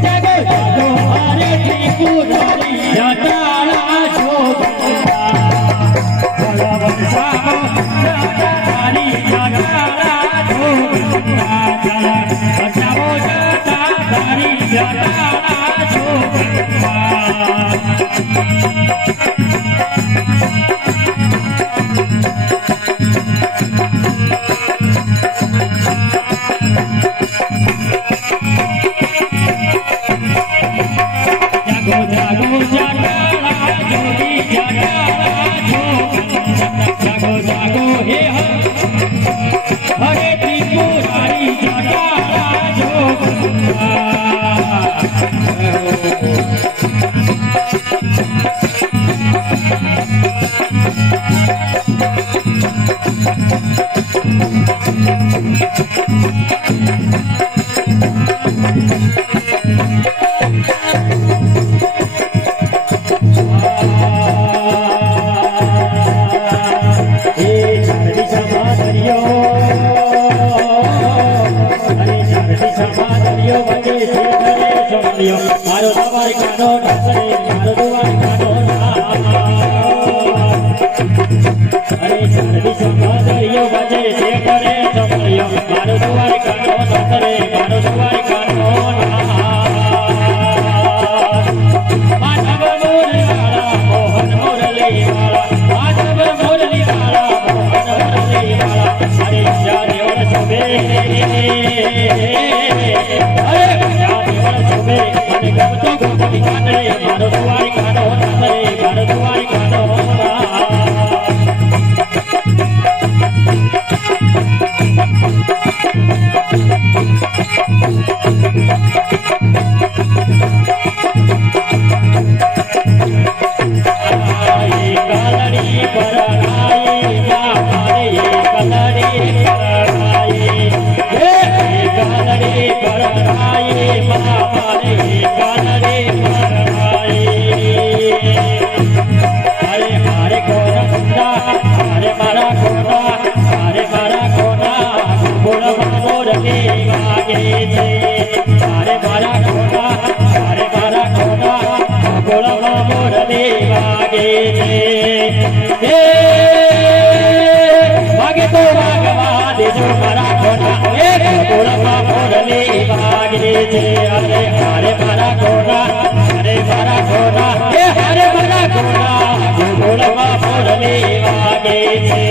जागो जागो हरे की पुरानी घटारा जोग बलवंसा हरी घटारा जोग बचाओ हरी घटारा जोग जागो जागो जगाड़ा जोगी जगाड़ा जोग जागो जागो हे મારો સવાર કાનો મારો દુવાર કાનો અરે ચાંદી સમા દરિયો વજે છે કરે સમયો મારો દુવાર કાનો રે મારો દુવાર કાનો માધવ મોરલીવાળા મોહન મોરલીવાળા માધવ મોરલીવાળા મોહન મોરલીવાળા અરે જાને ઓર સુબે અને ગમતો ગોપી કાંડે મારો દુવારી કાઢો રે મારો દુવારી કાઢો કલડી પરણાઈ મારે કલડી પરણાઈ કલડી પરણાઈ મારે અરે મારે કોના અરે મારા કોના બોલવા મોરલી વાગે છે અરે મારા કોના બોલવા મોરલી વાગે છે વાગે તો વાગવા દેજો મારા કોના બોલવા મોરલી વાગે છે અરે મારા કોના હરે મારા કોના બોલવા મોરલી વાગે છે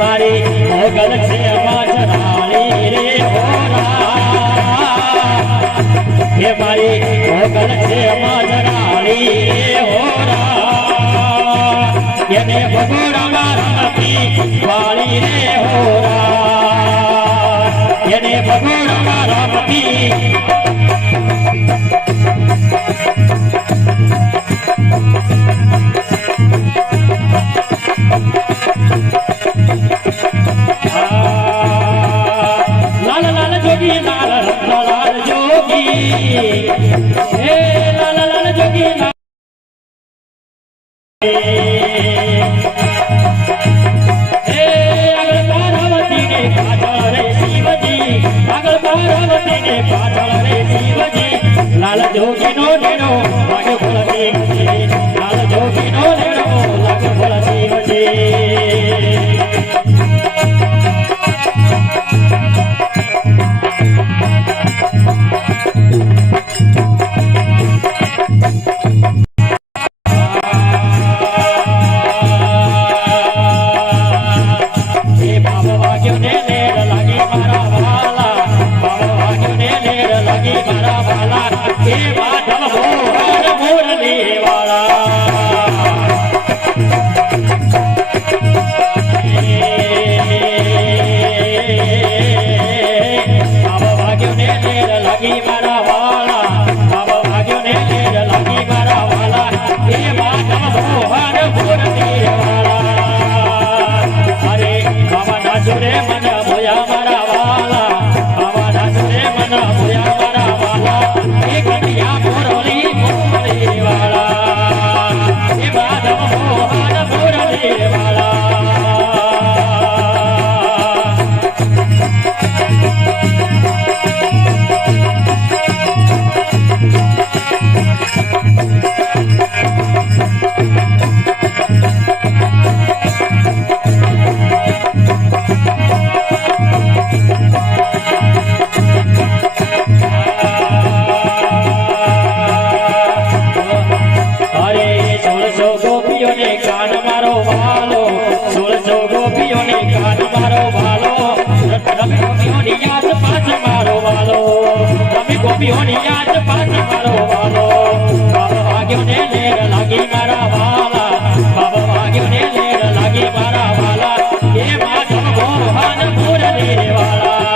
મારી મોગલ છે માછરાળી રે હોરા હે મારી મોગલ છે માછરાળી રે હોરા એને ભગોડામાં રમતી વાળી રે હોરા એને ભગોડામાં રમતી લાલ લાલ જોગી લાલ લાલ જોગી હે લાલ લાલ જોગી આગળ પાર્વતી ને પાછળ રે શિવજી આગળ પાર્વતી ને પાછળ રે શિવજી લાલ જોગી નો નેનો લાગે ફળ શિવજી લાલ જોગી નો નેનો લાગે ફળ શિવજી ગોપીઓની યાદ પાછ મારો વાલો બાબા વાગ્યો ને લેર લાગી મારા વાલા બાબા વાગ્યો ને લેર લાગી મારા વાલા એ માધવ મોહન મુરલી વાલા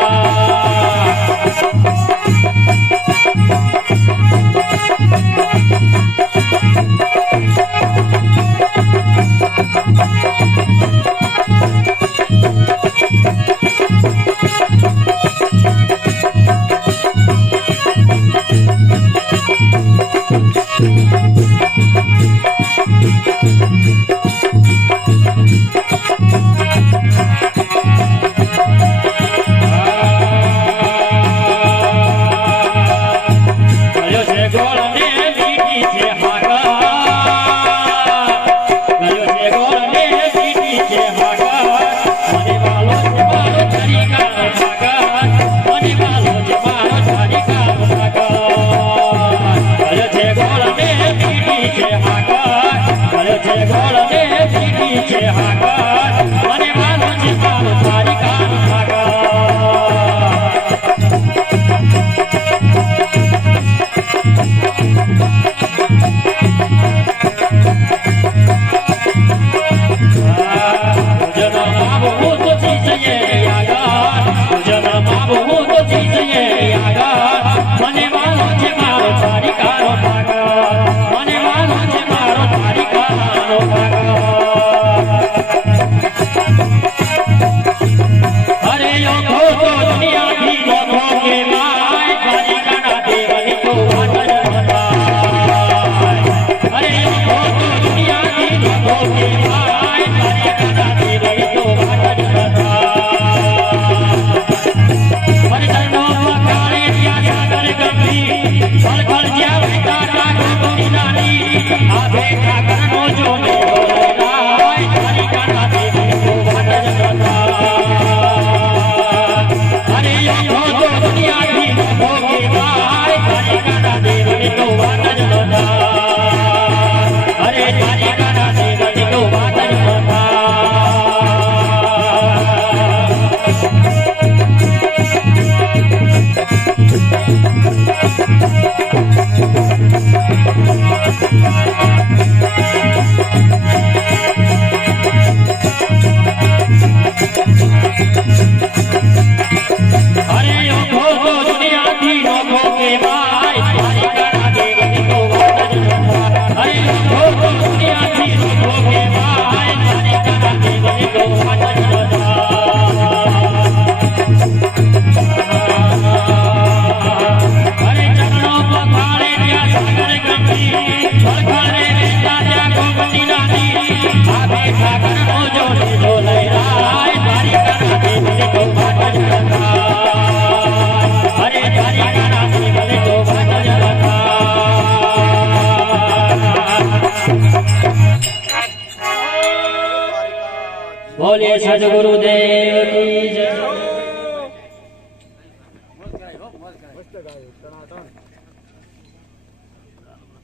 સદગુરુદેવ કી જય.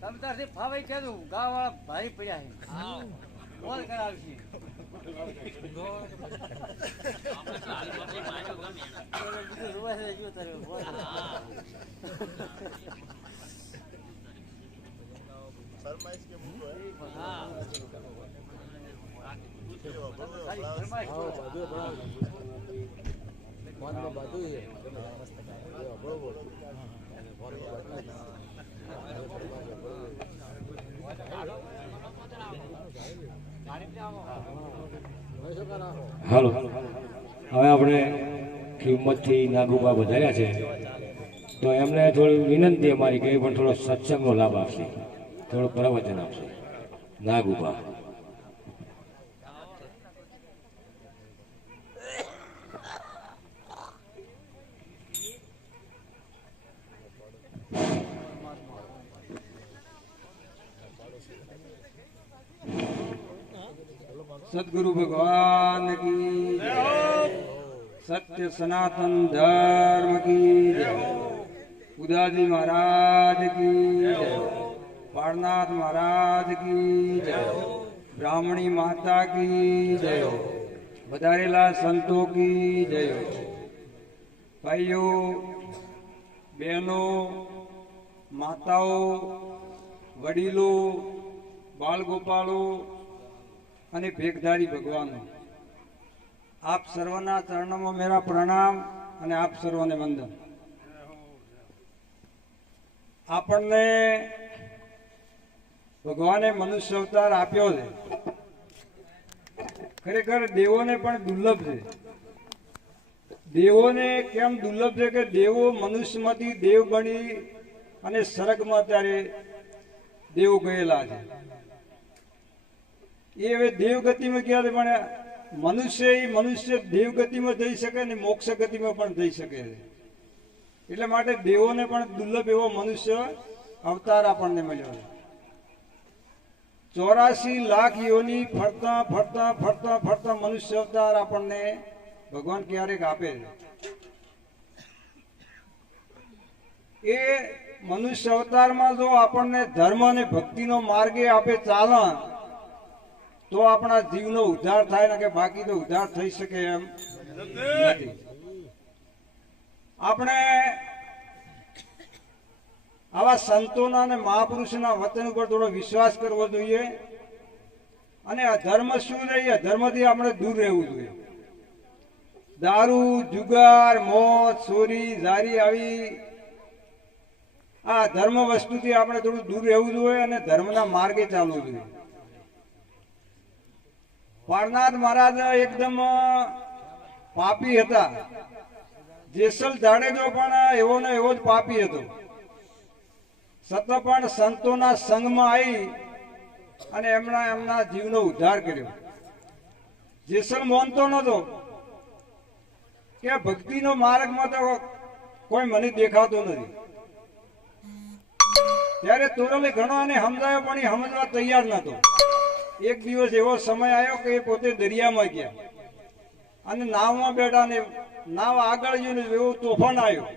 તમે તારથી ફાવે કહેતું ગાવા વાળા ભારી પડ્યા છે બોલ કરાવશે फरमाइश के मुंह है હાલો હવે આપણે કિંમતથી નાગુબા વધાર્યા છે તો એમને થોડી વિનંતી અમારી કે પણ થોડો સત્સંગનો લાભ આપશે, થોડું પ્રવચન આપશે નાગુબા. सदगुरु भगवान की सत्य सनातन धर्म की उदाजी महाराज की पारनाथ महाराज की ब्राह्मणी माता की जय, વધારેલા સંતો की जय. ભાઈઓ બહેનો માતાઓ વડીલો બાળગોપાળો અને ભેખધારી ભગવાન, આપ સર્વના ચરણોમાં મેરા પ્રણામ અને આપ સર્વને વંદન. આપણને ભગવાને મનુષ્ય અવતાર આપ્યો છે, ખરેખર દેવોને પણ દુર્લભ છે. દેવોને કેમ દુર્લભ છે કે દેવો મનુષ્યમાંથી દેવ બની અને સ્વર્ગમાં ત્યારે દેવ ગયેલા છે. એ હવે દેવગતિમાં ગયા છે, પણ મનુષ્ય દેવગતિમાં જઈ શકે ને મોક્ષ ગતિમાં પણ જઈ શકે છે. એટલે માટે દેવોને પણ દુર્લભ એવો મનુષ્ય અવતાર આપણને મળ્યો છે. 84 લાખ યોની ફરતા ફરતા ફરતા ફરતા મનુષ્ય અવતાર આપણને ભગવાન ક્યારેક આપે છે. એ મનુષ્ય અવતારમાં જો આપણને ધર્મ અને ભક્તિનો માર્ગે આપે ચાલણ તો આપણા જીવનો ઉદ્ધાર થાય ને, કે બાકી તો ઉદ્ધાર થઈ શકે એમ નથી. આપણે આવા સંતોના અને મહાપુરુષોના વચન ઉપર થોડો વિશ્વાસ કરવો જોઈએ અને અધર્મ શું છે એ અધર્મથી આપણે દૂર રહેવું જોઈએ. દારૂ, જુગાર, મોત, ચોરી, ઝારી આવી આ ધર્મ વસ્તુથી આપણે થોડું દૂર રહેવું જોઈએ અને ધર્મના માર્ગે ચાલવું જોઈએ. પારનાથ મહારાજ એકદમ પાપી હતા. જેસલ જાડેજો પણ એવો ને એવો જ પાપી હતો, છતાં પણ સંતોના સંગમાં આવી અને એમના જીવનો ઉદ્ધાર કર્યો. જેસલ માનતો નતો કે ભક્તિનો માર્ગમાં તો કોઈ મને દેખાતો નથી. ત્યારે તોરલે ઘણો એને સમજાયો પણ એ સમજવા તૈયાર નતો. એક દિવસ એવો સમય આવ્યો કે એ પોતે દરિયામાં ગયા અને નાવમાં બેઠા ને નાવ આગળ ગયું ને એવો તોફાન આવ્યો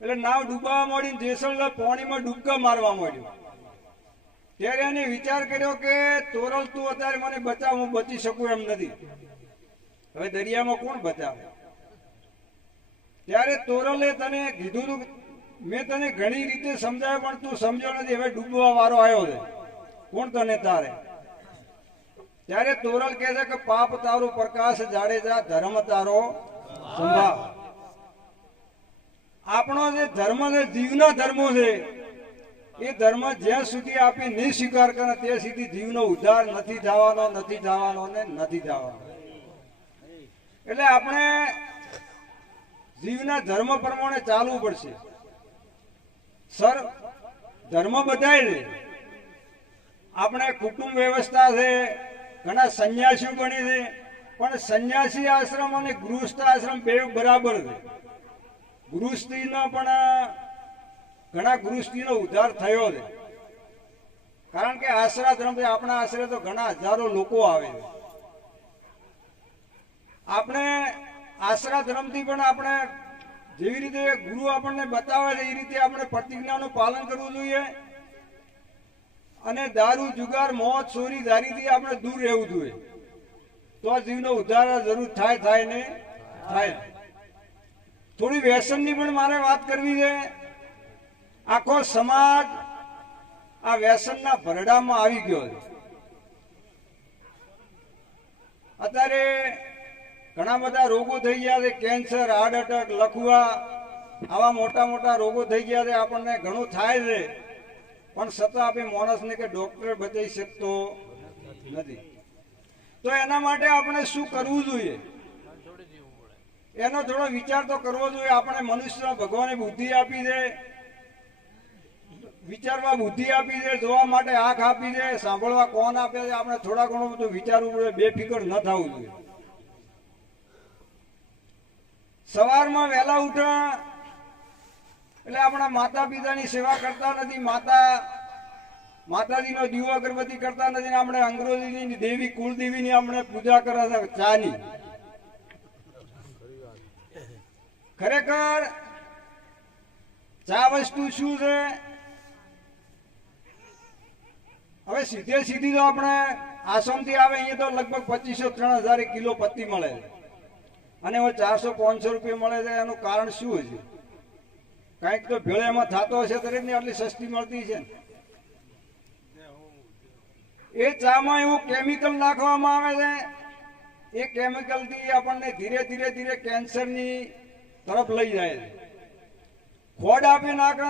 એટલે નાવ ડૂબવા માંડી. જેસલ પાણીમાં ડૂબકા મારવા માંડ્યો. ત્યારે એને વિચાર કર્યો કે તોરલ તું અત્યારે મને બચાવ, હું બચી શકું એમ નથી, હવે દરિયામાં કોણ બચાવે. ત્યારે તોરલે તને કીધું તું, મેં તને ઘણી રીતે સમજાવ્યો પણ તું સમજો નથી, હવે ડૂબવા વારો આવ્યો છે, કોણ તને તારે. ત્યારે તોરલ કહે છે કે પાપ તારો પ્રકાશ જાડેજા, ધર્મ તારો સંભાવ. આપણો જે ધર્મ છે, જીવના ધર્મો છે, એ ધર્મ જ્યાં સુધી આપી નહીં સ્વીકાર કરે ત્યાં સુધી જીવનો ઉદ્ધાર નથી થવાનો, નથી થવાનો ને નથી થવાનો. એટલે આપણે જીવના ધર્મ પ્રમાણે ચાલવું પડશે. સર ધર્મ બધાય છે. આપણે કુટુંબ વ્યવસ્થા છે, ઘણા સંન્યાસીઓ બની છે, પણ સંન્યાસી આશ્રમ અને ગૃહસ્થ આશ્રમ બે બરાબર છે. ગૃહસ્થીનો પણ ઘણા ગૃહસ્થીનો ઉદ્ધાર થયો છે, કારણ કે આશ્રાધર્મથી આપણા આશ્રય તો ઘણા હજારો લોકો આવે છે. આપણે આશરા ધર્મથી પણ આપણે જેવી રીતે ગુરુ આપણને બતાવે છે એ રીતે આપણે પ્રતિજ્ઞાનું પાલન કરવું જોઈએ અને દારૂ જુગાર મોત ચોરી દારીથી આપણે દૂર રહેવું જોઈએ તો આ જીવનો ઉદ્ધાર જરૂર થાય ને થાય. થોડી વ્યસનની પણ મારે વાત કરવી છે. આખો સમાજ આ વ્યસનના ભરડામાં આવી ગયો છે. અત્યારે ઘણા બધા રોગો થઈ ગયા છે, કેન્સર, હાર્ટ એટેક, લખવા, આવા મોટા મોટા રોગો થઈ ગયા છે. આપણને ઘણું થાય છે પણ છતાં આપણે માણસને કે ડોક્ટર બચાવી શકતો નથી. તો એના માટે આપણે શું કરવું જોઈએ એનો થોડો વિચાર તો કરવો જોઈએ. આપણે મનુષ્ય ભગવાને બુદ્ધિ આપી છે, વિચારવા બુદ્ધિ આપી છે, જોવા માટે આંખ આપી છે, સાંભળવા કોણ આપે છે. આપણે થોડા ઘણું બધું વિચારવું પડે, બેફિકર ન થવું જોઈએ. સવારમાં વહેલા ઉઠા એટલે આપણા માતા પિતાની સેવા કરતા નથી, માતાજીનો દીવો અગરબત્તી કરતા નથી ને આપણે અંગ્રેજીની દેવી કુળદેવીની આપણે પૂજા કરે છે ચાની. ખરેખર ચા વસ્તુ શું છે? હવે સીધી તો આપણે આસામથી આવે અહીંયા તો લગભગ 2500-3000 કિલો પત્તી મળે છે અને હવે 400-500 રૂપિયા મળે છે. એનું કારણ શું છે? કંઈક તો ભેળ એમાં થતો હશે દરેક ને આટલી સસ્તી મળતી છે. એ ચામાં એવું કેમિકલ નાખવામાં આવે છે, એ કેમિકલથી આપણને ધીરે ધીરે કેન્સરની તરફ લઈ જાય છે. ખોડ આપી નાખે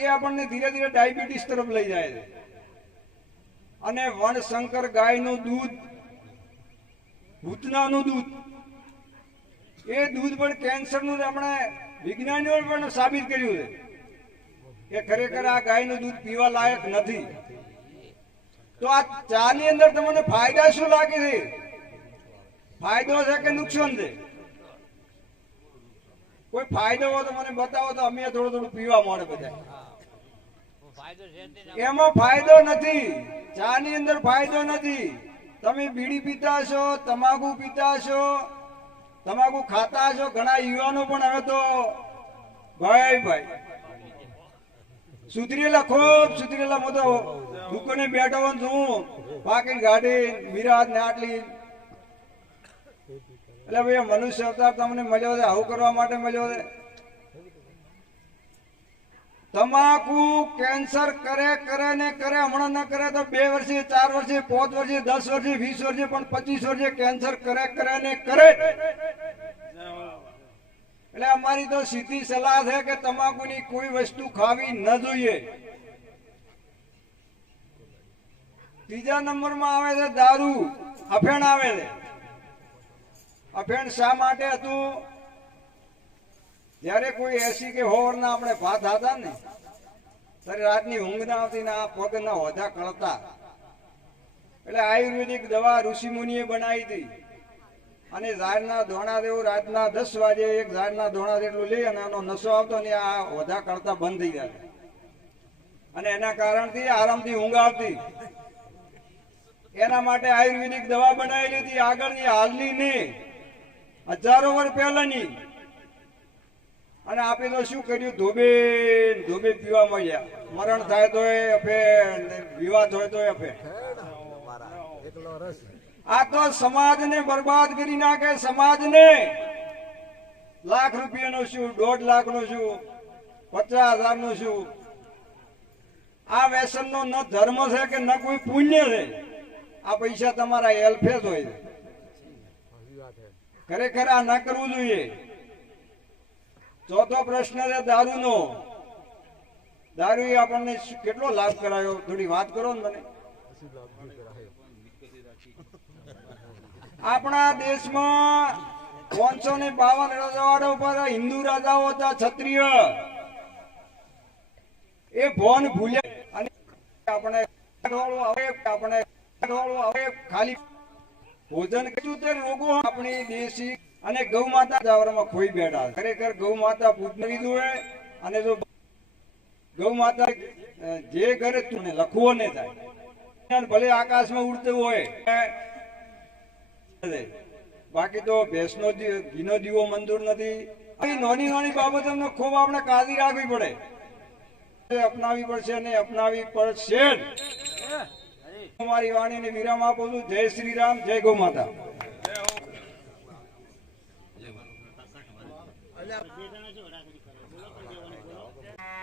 એ આપણને ધીરે ધીરે ડાયાબિટીસ તરફ લઈ જાય છે. અને વણશંકર ગાયનું દૂધ, ભૂતનાનું દૂધ, એ દૂધ પણ કેન્સરનું આપણે વિજ્ઞાનીઓ પણ સાબિત કર્યું છે કે ખરેખર આ ગાયનું દૂધ પીવા લાયક નથી. તો આ ચાની અંદર તમને ફાયદા શું લાગે છે? ફાયદો છે કે નુકસાન છે? કોઈ ફાયદો હોય તો મને બતાવો તો અમે થોડું પીવા મળે બધા. એમાં ફાયદો નથી, ચાની અંદર ફાયદો નથી. તમે બીડી પીતા છો, તમાકુ પીતા છો, તમાકુ ખાતા છો. ઘણા યુવાનો પણ હવે તો ભાઈ સુધરેલા, ખૂબ સુધરેલા, હું તો દુકાને બેઠો છું, પાકી ગાડી વિરાટ ને આટલી. એટલે ભાઈ મનુષ્ય અવતાર તમને મળ્યો છે, આવું કરવા માટે મળ્યો છે. તમાકુ કેન્સર કરે ને કરે. હમણાં ન કરે તો 2 વર્ષે, 4 વર્ષે, 5 વર્ષે, 10 વર્ષે, 20 વર્ષે, પણ 25 વર્ષે કેન્સર કરે ને કરે. એટલે અમારી તો સીધી સલાહ છે કે તમાકુની કોઈ વસ્તુ ખાવી ન જોઈએ. ત્રીજા નંબરમાં આવે છે દારૂ, અફેણ આવે છે. અફેણ શા માટે હતું? જયારે કોઈ 80 કે 100 વર્ષના આપણે ભાત હતા ને ત્યારે રાતની ઊંઘ ના આવતી ને આ પગના હોધા કળતા. એટલે આયુર્વેદિક દવા ઋષિ મુનિએ બનાવી હતી અને ઝાડના ધોણા જેવું રાતના 10 વાગે એક ઝાડના ધોણા જેટલું લઈ અને આનો નશો આવતો ને આ હોધા કળતા બંધ થઈ જતા અને એના કારણથી આરામથી ઊંઘ આવતી. એના માટે આયુર્વેદિક દવા બનાવેલી હતી, આગળની, હાલની નહીં, હજારો વર્ષ પહેલાની. અને આપે તો શું કર્યું? ધોબે પીવા મળ્યા. મરણ થાય તો અફેણ, વિવાદ હોય તો અફેણ. આ તો સમાજને બરબાદ કરી નાખે. સમાજને લાખ રૂપિયાનો શું, 1.5 લાખનો શું, 50,000 નો શું? આ વ્યસનનો ન ધર્મ છે કે ન કોઈ પુણ્ય છે. આ પૈસા તમારા હેલ્ફે જ હોય. ખરેખર આ ન કરવું જોઈએ. ચોથો પ્રશ્ન છે દારૂનો. દારૂ આપણને કેટલો લાભ કરાયો? થોડી વાત કરો ને મને. આપણા દેશમાં 552 રજવાડા ઉપર હિન્દુ રાજાઓ હતા, ક્ષત્રિય. એ ભોન ભૂલ્યા અને આપણે ખાલી ભોજન કર્યું તે રોગો આપણી દેશી અને ગૌ માતા જાવરમાં ખોઈ બેઠા. ખરેખર ગૌ માતા પૂજવી જોઈએ. અને જો ગૌ માતા જે કરે તું લખવો ને થાય, ભલે આકાશમાં ઉડતું હોય બાકી તો ભેંસનો ઘીનો દીવો મંજૂર નથી. આવી નાની નાની બાબતોને ખૂબ આપણે કાળજી રાખવી પડે, અપનાવી પડશે અને અપનાવી પડશે જ. મારી વાણીને વિરામ આપું છું. જય શ્રી રામ, જય ગૌ માતા.